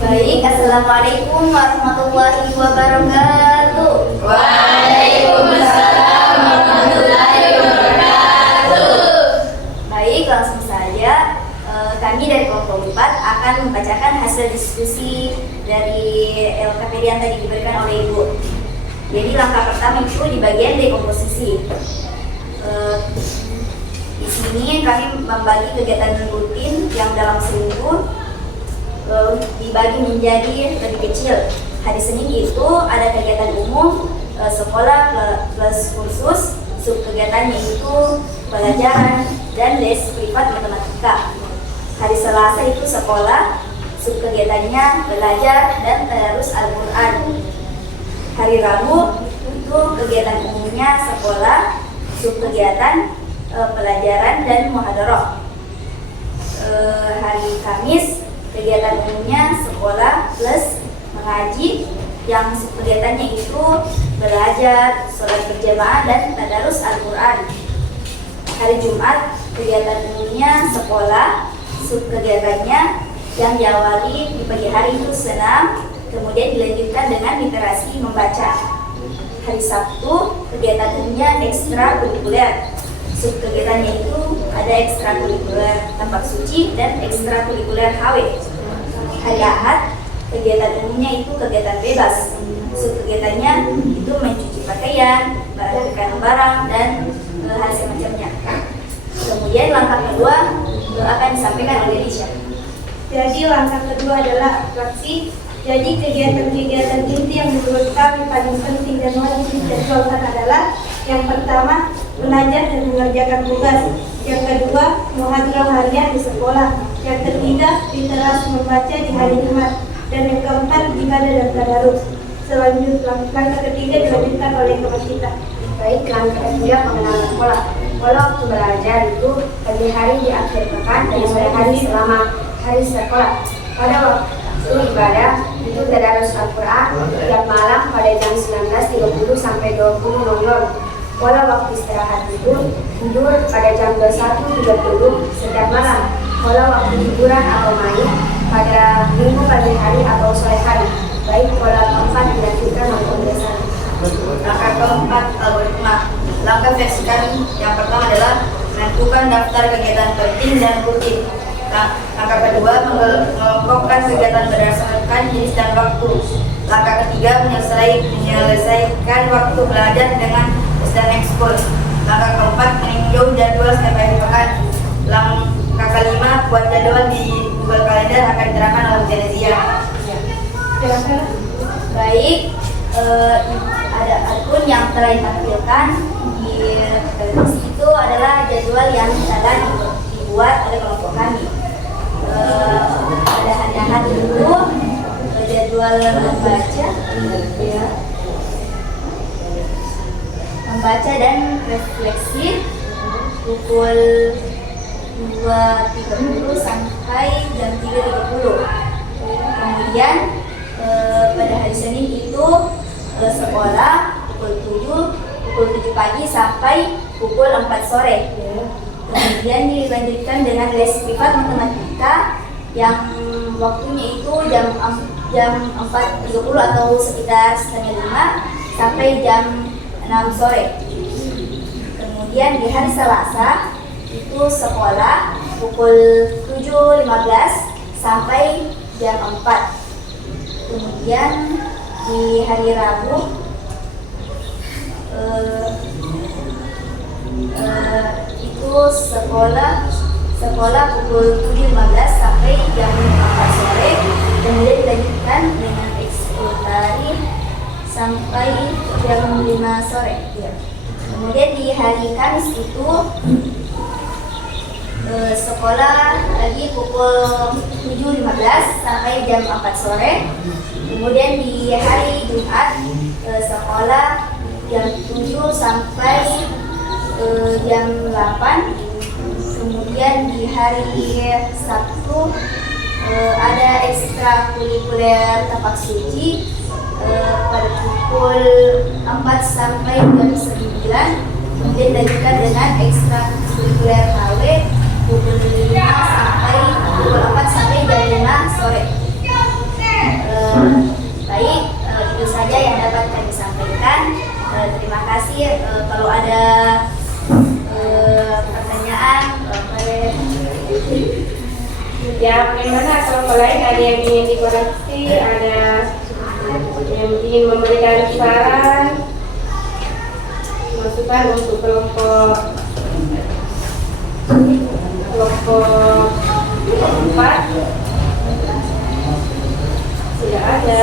Baik, assalamualaikum warahmatullahi wabarakatuh. Waalaikumsalam warahmatullahi wabarakatuh. Baik, langsung saja. Kami dari kelompok 4 akan membacakan hasil diskusi dari LKPD yang tadi diberikan oleh Ibu. Jadi langkah pertama itu di bagian dekomposisi. Di sini kami membagi kegiatan rutin yang dalam seminggu dibagi menjadi lebih kecil. Hari Senin itu ada kegiatan umum, sekolah plus kursus, sub kegiatannya itu pelajaran, dan les privat matematika. Hari Selasa itu sekolah, subkegiatannya belajar dan tadarus Al-Quran. Hari Rabu itu kegiatan umumnya sekolah, subkegiatan pelajaran dan muhadharah. Hari Kamis kegiatan umumnya sekolah plus mengaji, yang kegiatannya itu belajar, sholat berjamaah dan tadarus Al-Quran. Hari Jumat kegiatan umumnya sekolah, subkegiatannya yang diawali di pagi hari itu senam, kemudian dilanjutkan dengan literasi membaca. Hari Sabtu kegiatan umumnya ekstrakurikuler. Subkegiatannya itu ada ekstrakurikuler tempat suci dan ekstrakurikuler HW. Hari Ahad kegiatan umumnya itu kegiatan bebas. Subkegiatannya itu mencuci pakaian, merapikan barang dan hal semacamnya. Kemudian langkah kedua akan disampaikan oleh Lisha. Jadi langkah kedua adalah atraksi. Jadi kegiatan-kegiatan inti yang menurut kami paling penting dan wajib dijadwalkan adalah yang pertama, belajar dan mengerjakan tugas. Yang kedua, muhadharah harian di sekolah. Yang ketiga, literasi membaca di hari Jumat. Dan yang keempat, ibadah dan tadarus. Selanjutnya, langkah ketiga dilanjutkan oleh kelas kita. Baik, langkah ketiga pengenalan sekolah. Pola waktu belajar itu pagi hari di akhir pekan dan sore hari selama hari sekolah. Pada waktu ibadah itu tadarus Al-Quran tiap malam pada jam 19.30 sampai 20.00. Pola waktu istirahat itu tidur pada jam 21.30 setiap malam. Pola waktu hiburan atau main pada minggu pagi hari atau sore hari. Baik, pola keempat dilanjutkan maupun biasa. Langkah keempat, algoritma. Langkah versi kami yang pertama adalah menentukan daftar kegiatan penting dan rutin. Langkah kedua, mengelompokkan kegiatan berdasarkan jenis dan waktu. Langkah ketiga, menyelesaikan waktu belajar dengan tes dan ekskul. Langkah keempat, meninjau jadwal setiap hari pekan. Langkah kelima, buat jadwal di Google Calendar akan diterapkan dalam Zenezia. Baik, ada akun yang telah ditampilkan di televisi itu adalah jadwal yang telah dibuat oleh kelompok kami. Pada hari Ahad itu jadwal membaca dan refleksi pukul 2.30 sampai jam 3.30. Kemudian pada hari Senin itu sekolah pukul 7 pagi sampai pukul 4 sore. Kemudian dilanjutkan dengan les privat matematika yang waktunya itu jam 4.30 atau sekitar setengah 5 sampai jam 6 sore. Kemudian di hari Selasa itu sekolah pukul 7.15 sampai jam 4. Kemudian di hari Rabu itu sekolah pukul 7.15 sampai jam 4 sore. Kemudian dilanjutkan dengan ekskul tari sampai jam 5 sore. Kemudian di hari Kamis itu sekolah lagi pukul 7.15 sampai jam 4 sore. Kemudian di hari Jumat sekolah jam 7 sampai jam 8. Kemudian di hari Sabtu ada ekstrakurikuler tapak suci pada pukul 4 sampai jam 9. Kemudian dilanjutkan dengan ekstrakurikuler HW pukul 5 sampai pukul 4 sampai jam 5 sore. Baik, itu saja yang dapat kami sampaikan. Terima kasih. Kalau ada pertanyaan, boleh. Ya, bagaimana kalau lain ada yang ingin dikoreksi, ada yang ingin memberikan saran, masukan untuk kelompok 4 sudah ada.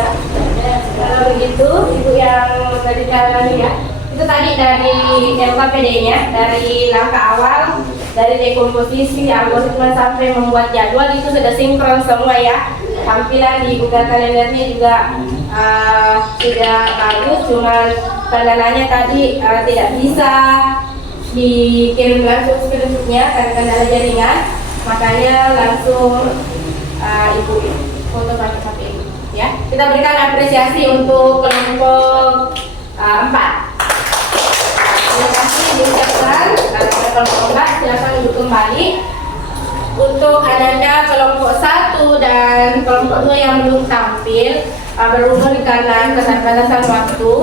Kalau begitu, ibu yang memberikan ya, itu tadi dari LKPD-nya, dari langkah awal dari dekomposisi, algoritma sampai membuat jadwal itu sudah sinkron semua ya. Tampilan di Google Kalendernya juga sudah bagus, cuman kendalanya tadi tidak bisa dikirim langsung screenshotnya karena kendala jaringan, makanya langsung ibu foto pakai HP ya. Kita berikan apresiasi untuk kelompok 4. Terima kasih diucapkan kepada kelompok 4, silakan duduk kembali. Untuk Ananda kelompok 1 dan kelompok 2 yang belum tampil, berhubung karena keterbatasan waktu,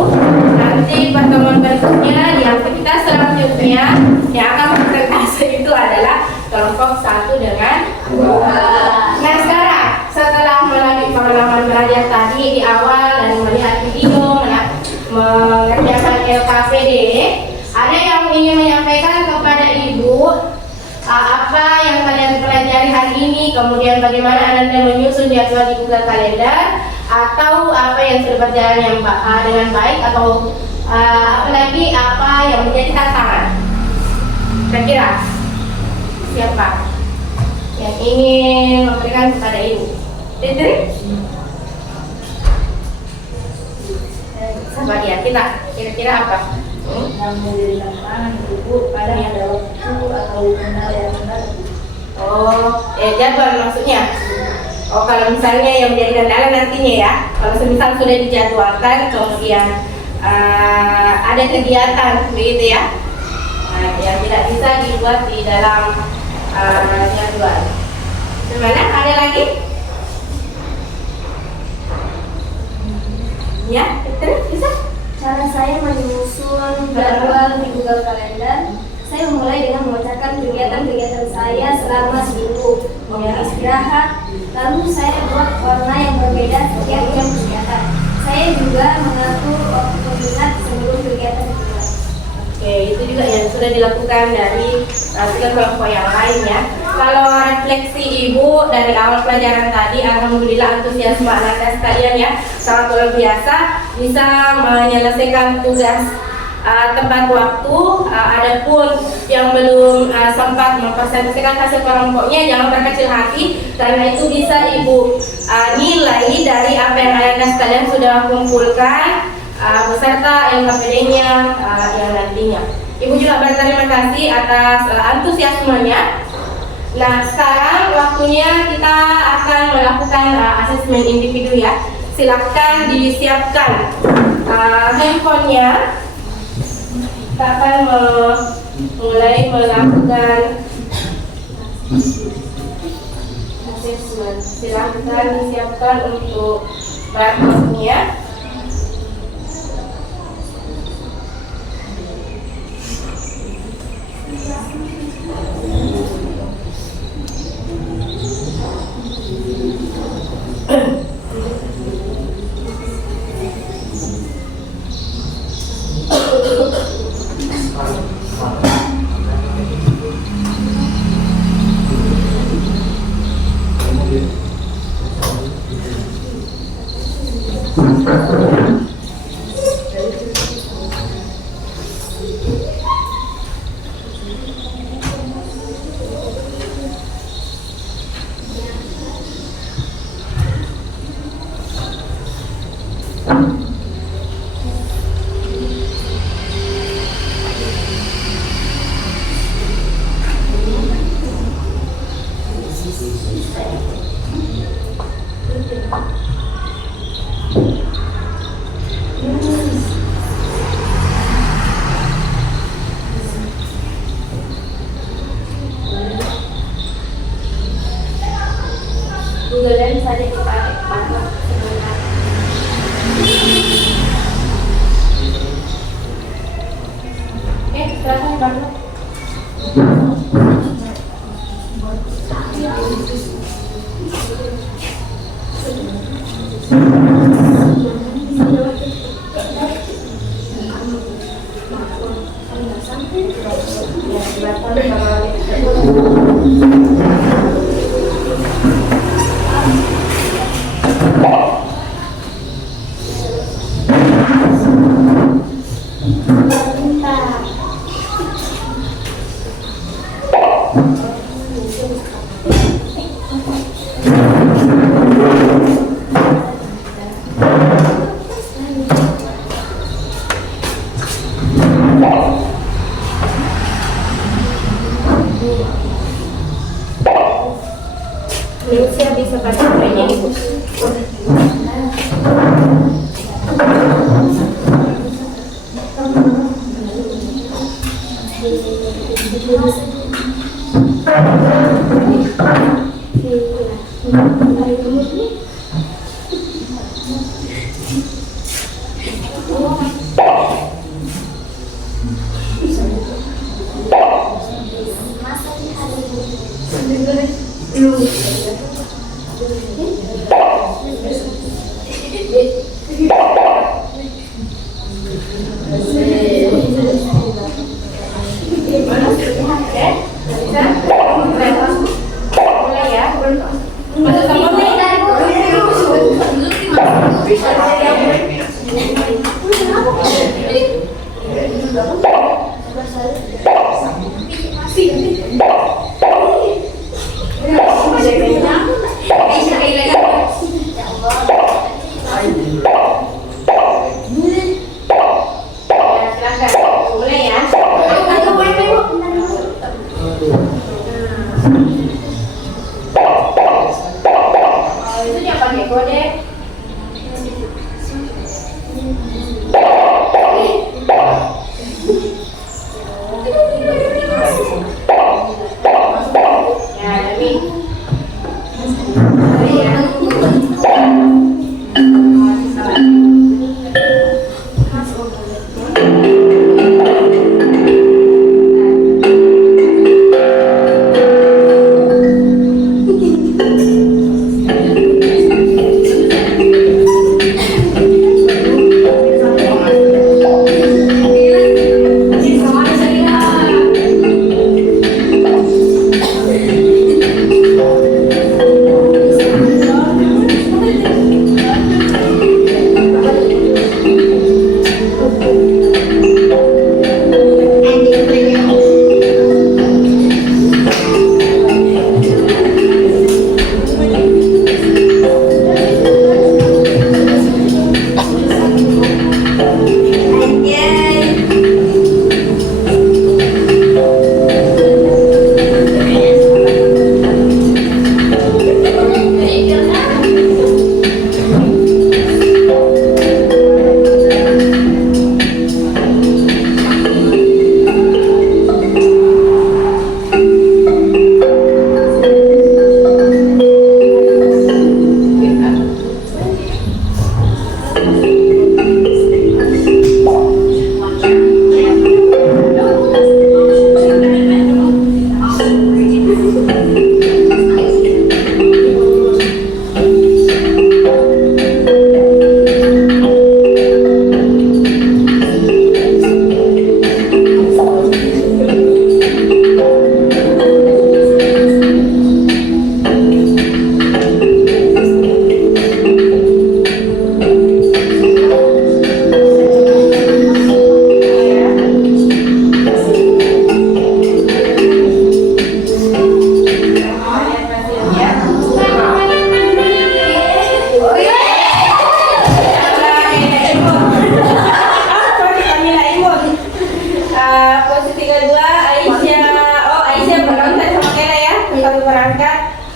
nanti pertemuan berikutnya di aktivitas selanjutnya yang akan berpresentasi itu adalah kelompok 1 dengan 2. Nah sekarang setelah melalui pengalaman belajar tadi di awal dan melihat video, mengerjakan LKPD, ada yang ingin menyampaikan kepada ibu apa yang kalian pelajari hari ini, kemudian bagaimana Anda menyusun jadwal di Google Kalender, atau apa yang sudah berjalan yang dengan baik, atau apalagi apa yang menjadi tantangan. Kira-kira siapa yang ingin memberikan kepada ibu? Fitri? Sabar ya, kita kira-kira apa? Yang menjadi tantangan ibu kadang ada waktu atau kendala yang benar. Oh, jadwal maksudnya. Oh, kalau misalnya yang menjadi kendala nantinya ya, kalau semisal sudah dijadwalkan kemudian ada kegiatan begitu ya, yang tidak bisa dibuat di dalam jadwal. Gimana? Ada lagi? Ya, terus bisa? Cara saya menyusun jadwal di Google Kalender, saya mulai dengan memecahkan kegiatan-kegiatan saya selama seminggu, istirahat, lalu saya buat warna yang berbeda setiap jam kegiatan. Saya juga mengatur waktu pengingat sebelum kegiatan dimulai. Oke, itu juga yang sudah dilakukan dari kelompok yang lain ya. Kalau refleksi ibu dari awal pelajaran tadi, alhamdulillah antusiasme anak-anak sekalian ya, sangat luar biasa, bisa menyelesaikan tugas tepat waktu. Adapun yang belum sempat mempresentasikan hasil kelompoknya, jangan berkecil hati, karena itu bisa ibu nilai dari apa yang anak-anak sekalian sudah kumpulkan beserta LKPD-nya yang nantinya. Ibu juga berterima kasih atas antusiasmenya. Nah, sekarang waktunya kita akan melakukan asesmen individu ya. Silakan disiapkan handphonenya. Kita akan mulai melakukan asesmen. Silakan disiapkan untuk barcode-nya. Google dan saja dipakai sebentar. Silakan Bang. Indonesia bisa pada poinnya Ibu. Mulai ya. Masuk sama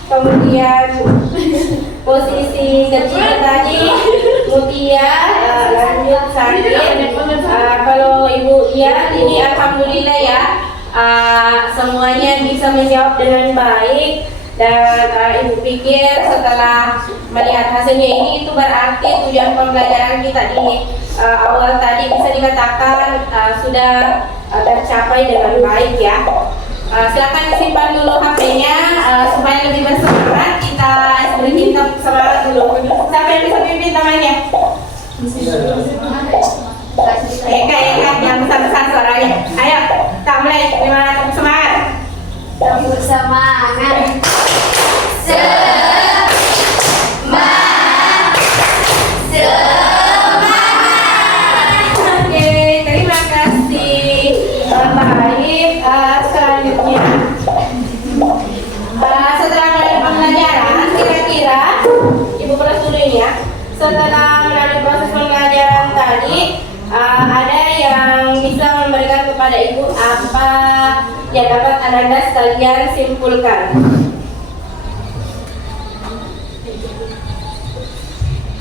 kemudian posisi kecil tadi Mutia, lanjut sakit. Kalau Ibu lihat ini alhamdulillah ya, semuanya bisa menjawab dengan baik. Dan Ibu pikir setelah melihat hasilnya ini, itu berarti tujuan pembelajaran kita di awal tadi bisa dikatakan sudah tercapai dengan baik ya. Silakan simpan dulu HP-nya supaya lebih bersemangat. Kita beri semangat dulu. Siapa yang bisa pimpin tangannya? Eka, yang besar-besar suaranya. Ayo, kita mulai. Gimana tepuk semangat? Tepuk semangat. Oke, terima kasih. Baik, selanjutnya setelah melalui pembelajaran, kira-kira Ibu proses dulu ini ya. Setelah melalui proses pembelajaran tadi, ada yang bisa memberikan kepada Ibu apa yang dapat Anda sekalian simpulkan?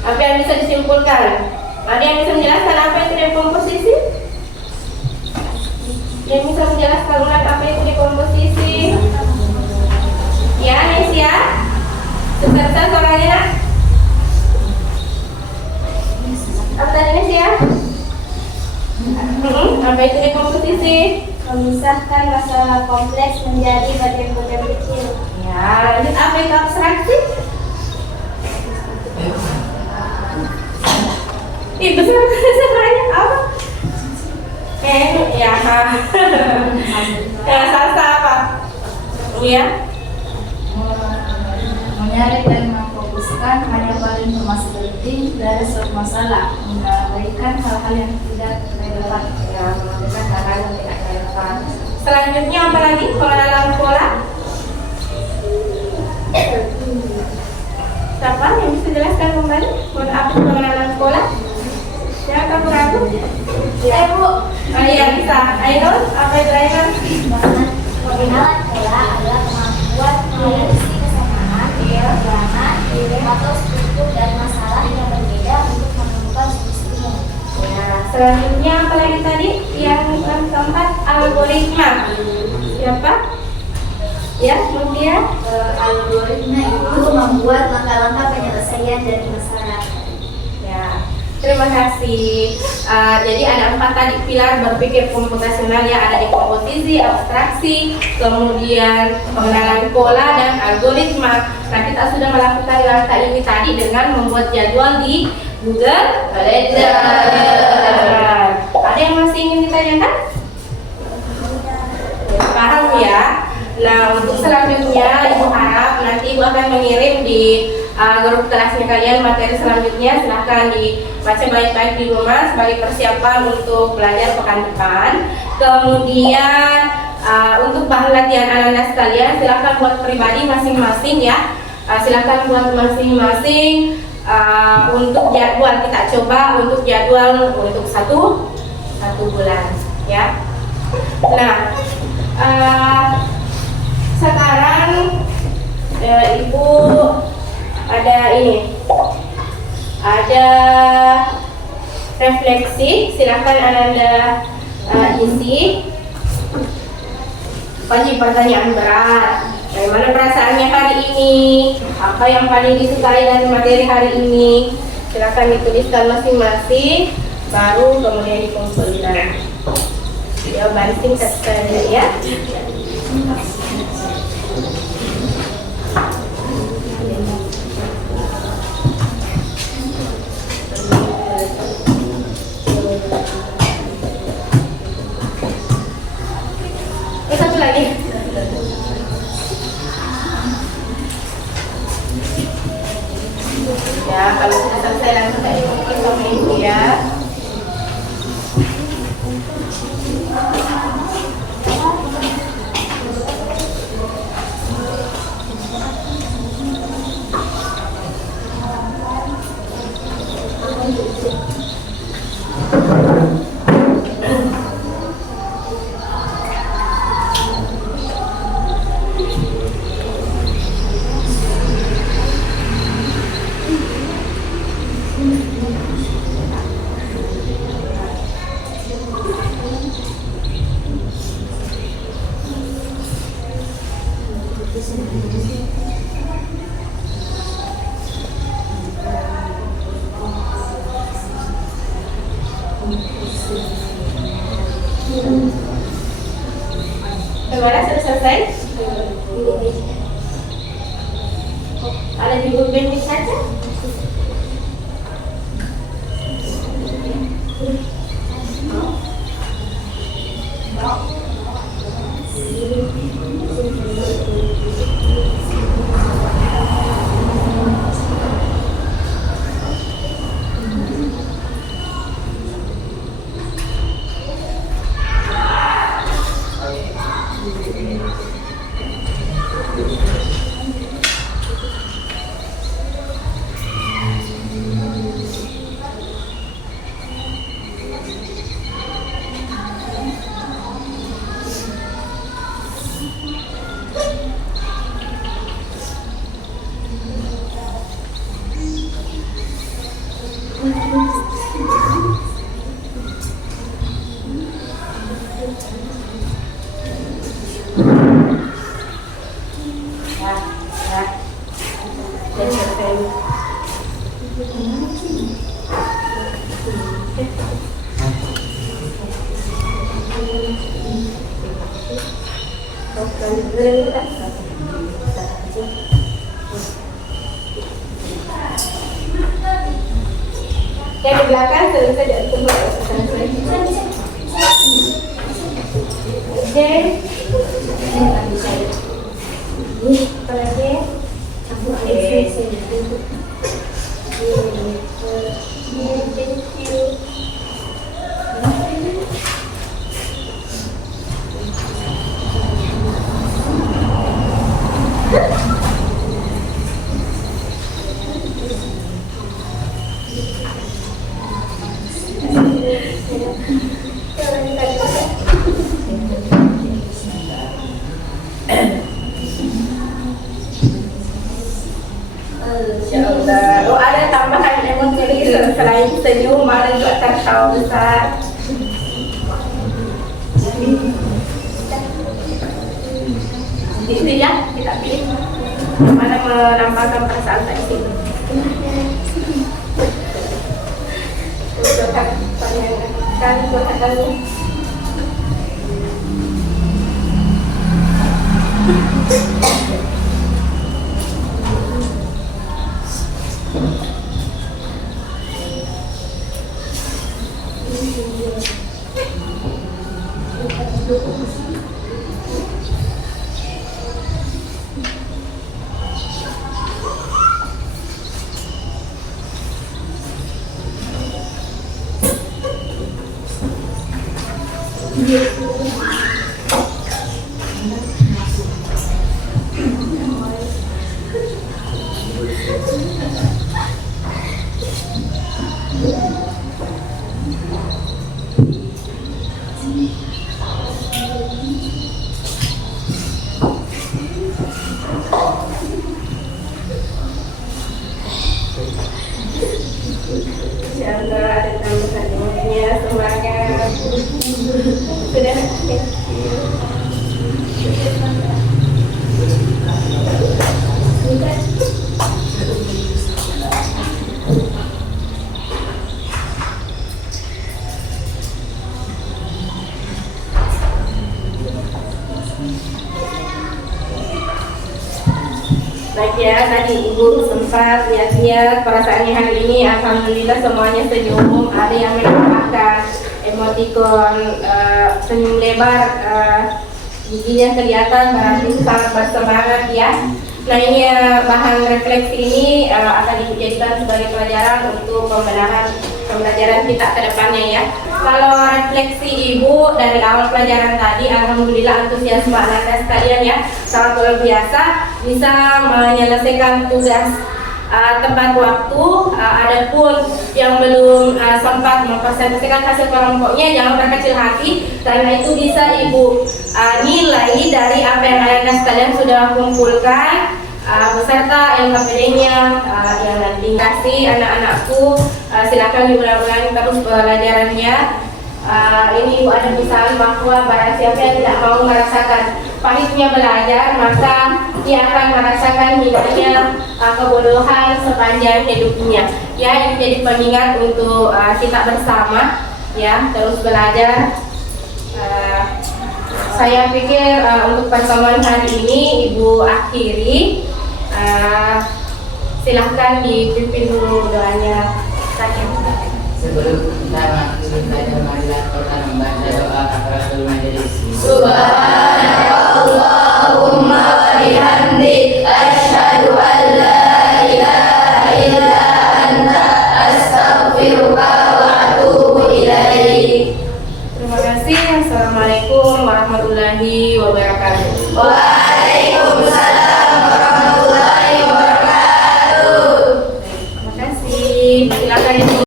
Apa yang bisa disimpulkan? Ada yang bisa menjelaskan apa itu dekomposisi? Yang bisa menjelaskan ulang apa itu dekomposisi? Ya, Nesia? Susah suaranya nak? Apa tadi Nesia? Apa itu dekomposisi? Memisahkan masalah kompleks menjadi bagian-bagian kecil. Ya, lanjut apa itu abstraksi? Ih, besar suaranya apa? Ya. Ya, salsa apa? Iya. Menyeret dan memfokuskan hanya pada informasi penting dari suatu masalah, mengabaikan hal-hal yang tidak relevan. Ya, mengabaikan hal-hal yang tidak relevan. Selanjutnya apa lagi? Pengenalan pola. Siapa yang bisa jelaskan kembali? Apa pengenalan pola? Ya, ragu-ragu? Saya Bu, Oh iya, bisa. Ainul, apa itu Ainul? pengenalan pola adalah kemampuan mendeteksi kesamaan, kebenaran, atau struktur dan masalah yang berbeda untuk menemukan solusinya. Ya, selanjutnya apa lagi tadi? Yang keempat, algoritma. Siapa? Ya, Mutia. Algoritma itu membuat langkah-langkah penyelesaian dari masalah. Ya, terima kasih. Jadi ada 4 tadi pilar berpikir komputasional ya, ada dekomposisi, abstraksi, kemudian pengenalan pola dan algoritma. Nah, kita sudah melakukan langkah ini tadi dengan membuat jadwal di Google Calendar. Ada yang masih ingin ditanyakan? Paham ya? Nah, untuk selanjutnya Ibu harap nanti Ibu akan mengirim di grup kelasnya kalian materi selanjutnya. Silahkan dibaca baik-baik di rumah sebagai persiapan untuk belajar pekan depan. Kemudian untuk bahan latihan anak-anak sekalian, silahkan buat pribadi masing-masing ya. Silahkan buat masing-masing untuk jadwal. Kita coba untuk jadwal untuk satu bulan ya. Nah, sekarang Ibu ada refleksi, silahkan Anda isi. Pertanyaan berat. Bagaimana perasaannya hari ini? Apa yang paling disukai dari materi hari ini? Silahkan dituliskan masing-masing, baru kemudian dikumpulkan. Jawaban singkat saja ya. Satu lagi. Ya, kalau sudah selesai langsung tadi mungkin sama Ibu ya. Bagaimana, sudah selesai? Ada di buku bentuk saja? Yang di belakang selesai dari semua. Oke. Insyaallah. Oh, ada tambahan emosi selain senyum, ada juga tertawa besar. Ini ya, kita pilih mana menambahkan perasaan tadi. Insyaallah ada tambahan emosinya, semangat. Sudah. Baik ya, tadi Ibu sempat lihat-lihat perasaannya hari ini. Alhamdulillah semuanya senyum. Ada yang menampakkan emotikon senyum lebar, giginya kelihatan, berarti sangat bersemangat ya. Nah ini bahan refleksi ini akan dijadikan sebagai pelajaran untuk pembelajaran kita ke depannya ya. Kalau refleksi Ibu dari awal pelajaran tadi, alhamdulillah antusiasme anak sekalian ya, sangat luar biasa, bisa menyelesaikan tugas tepat waktu. Adapun yang belum sempat mempresentasikan hasil kelompoknya, jangan berkecil hati, karena itu bisa Ibu nilai dari apa yang anak sekalian sudah kumpulkan beserta LKPD-nya yang nanti kasih anak-anakku. Silakan diulang-ulangi terus pelajarannya. Ini Ibu ada pesan bahwa barang siapa yang tidak mau merasakan pahitnya belajar, maka dia akan merasakan hinanya kebodohan sepanjang hidupnya. Ya, ini jadi pengingat untuk kita bersama ya, terus belajar. Saya pikir untuk pertemuan hari ini Ibu akhiri. Silahkan dipimpin dulu doanya. Sebelum kita masuk belajar, marilah kita membaca doa kafaratul majelis. Subhanallah.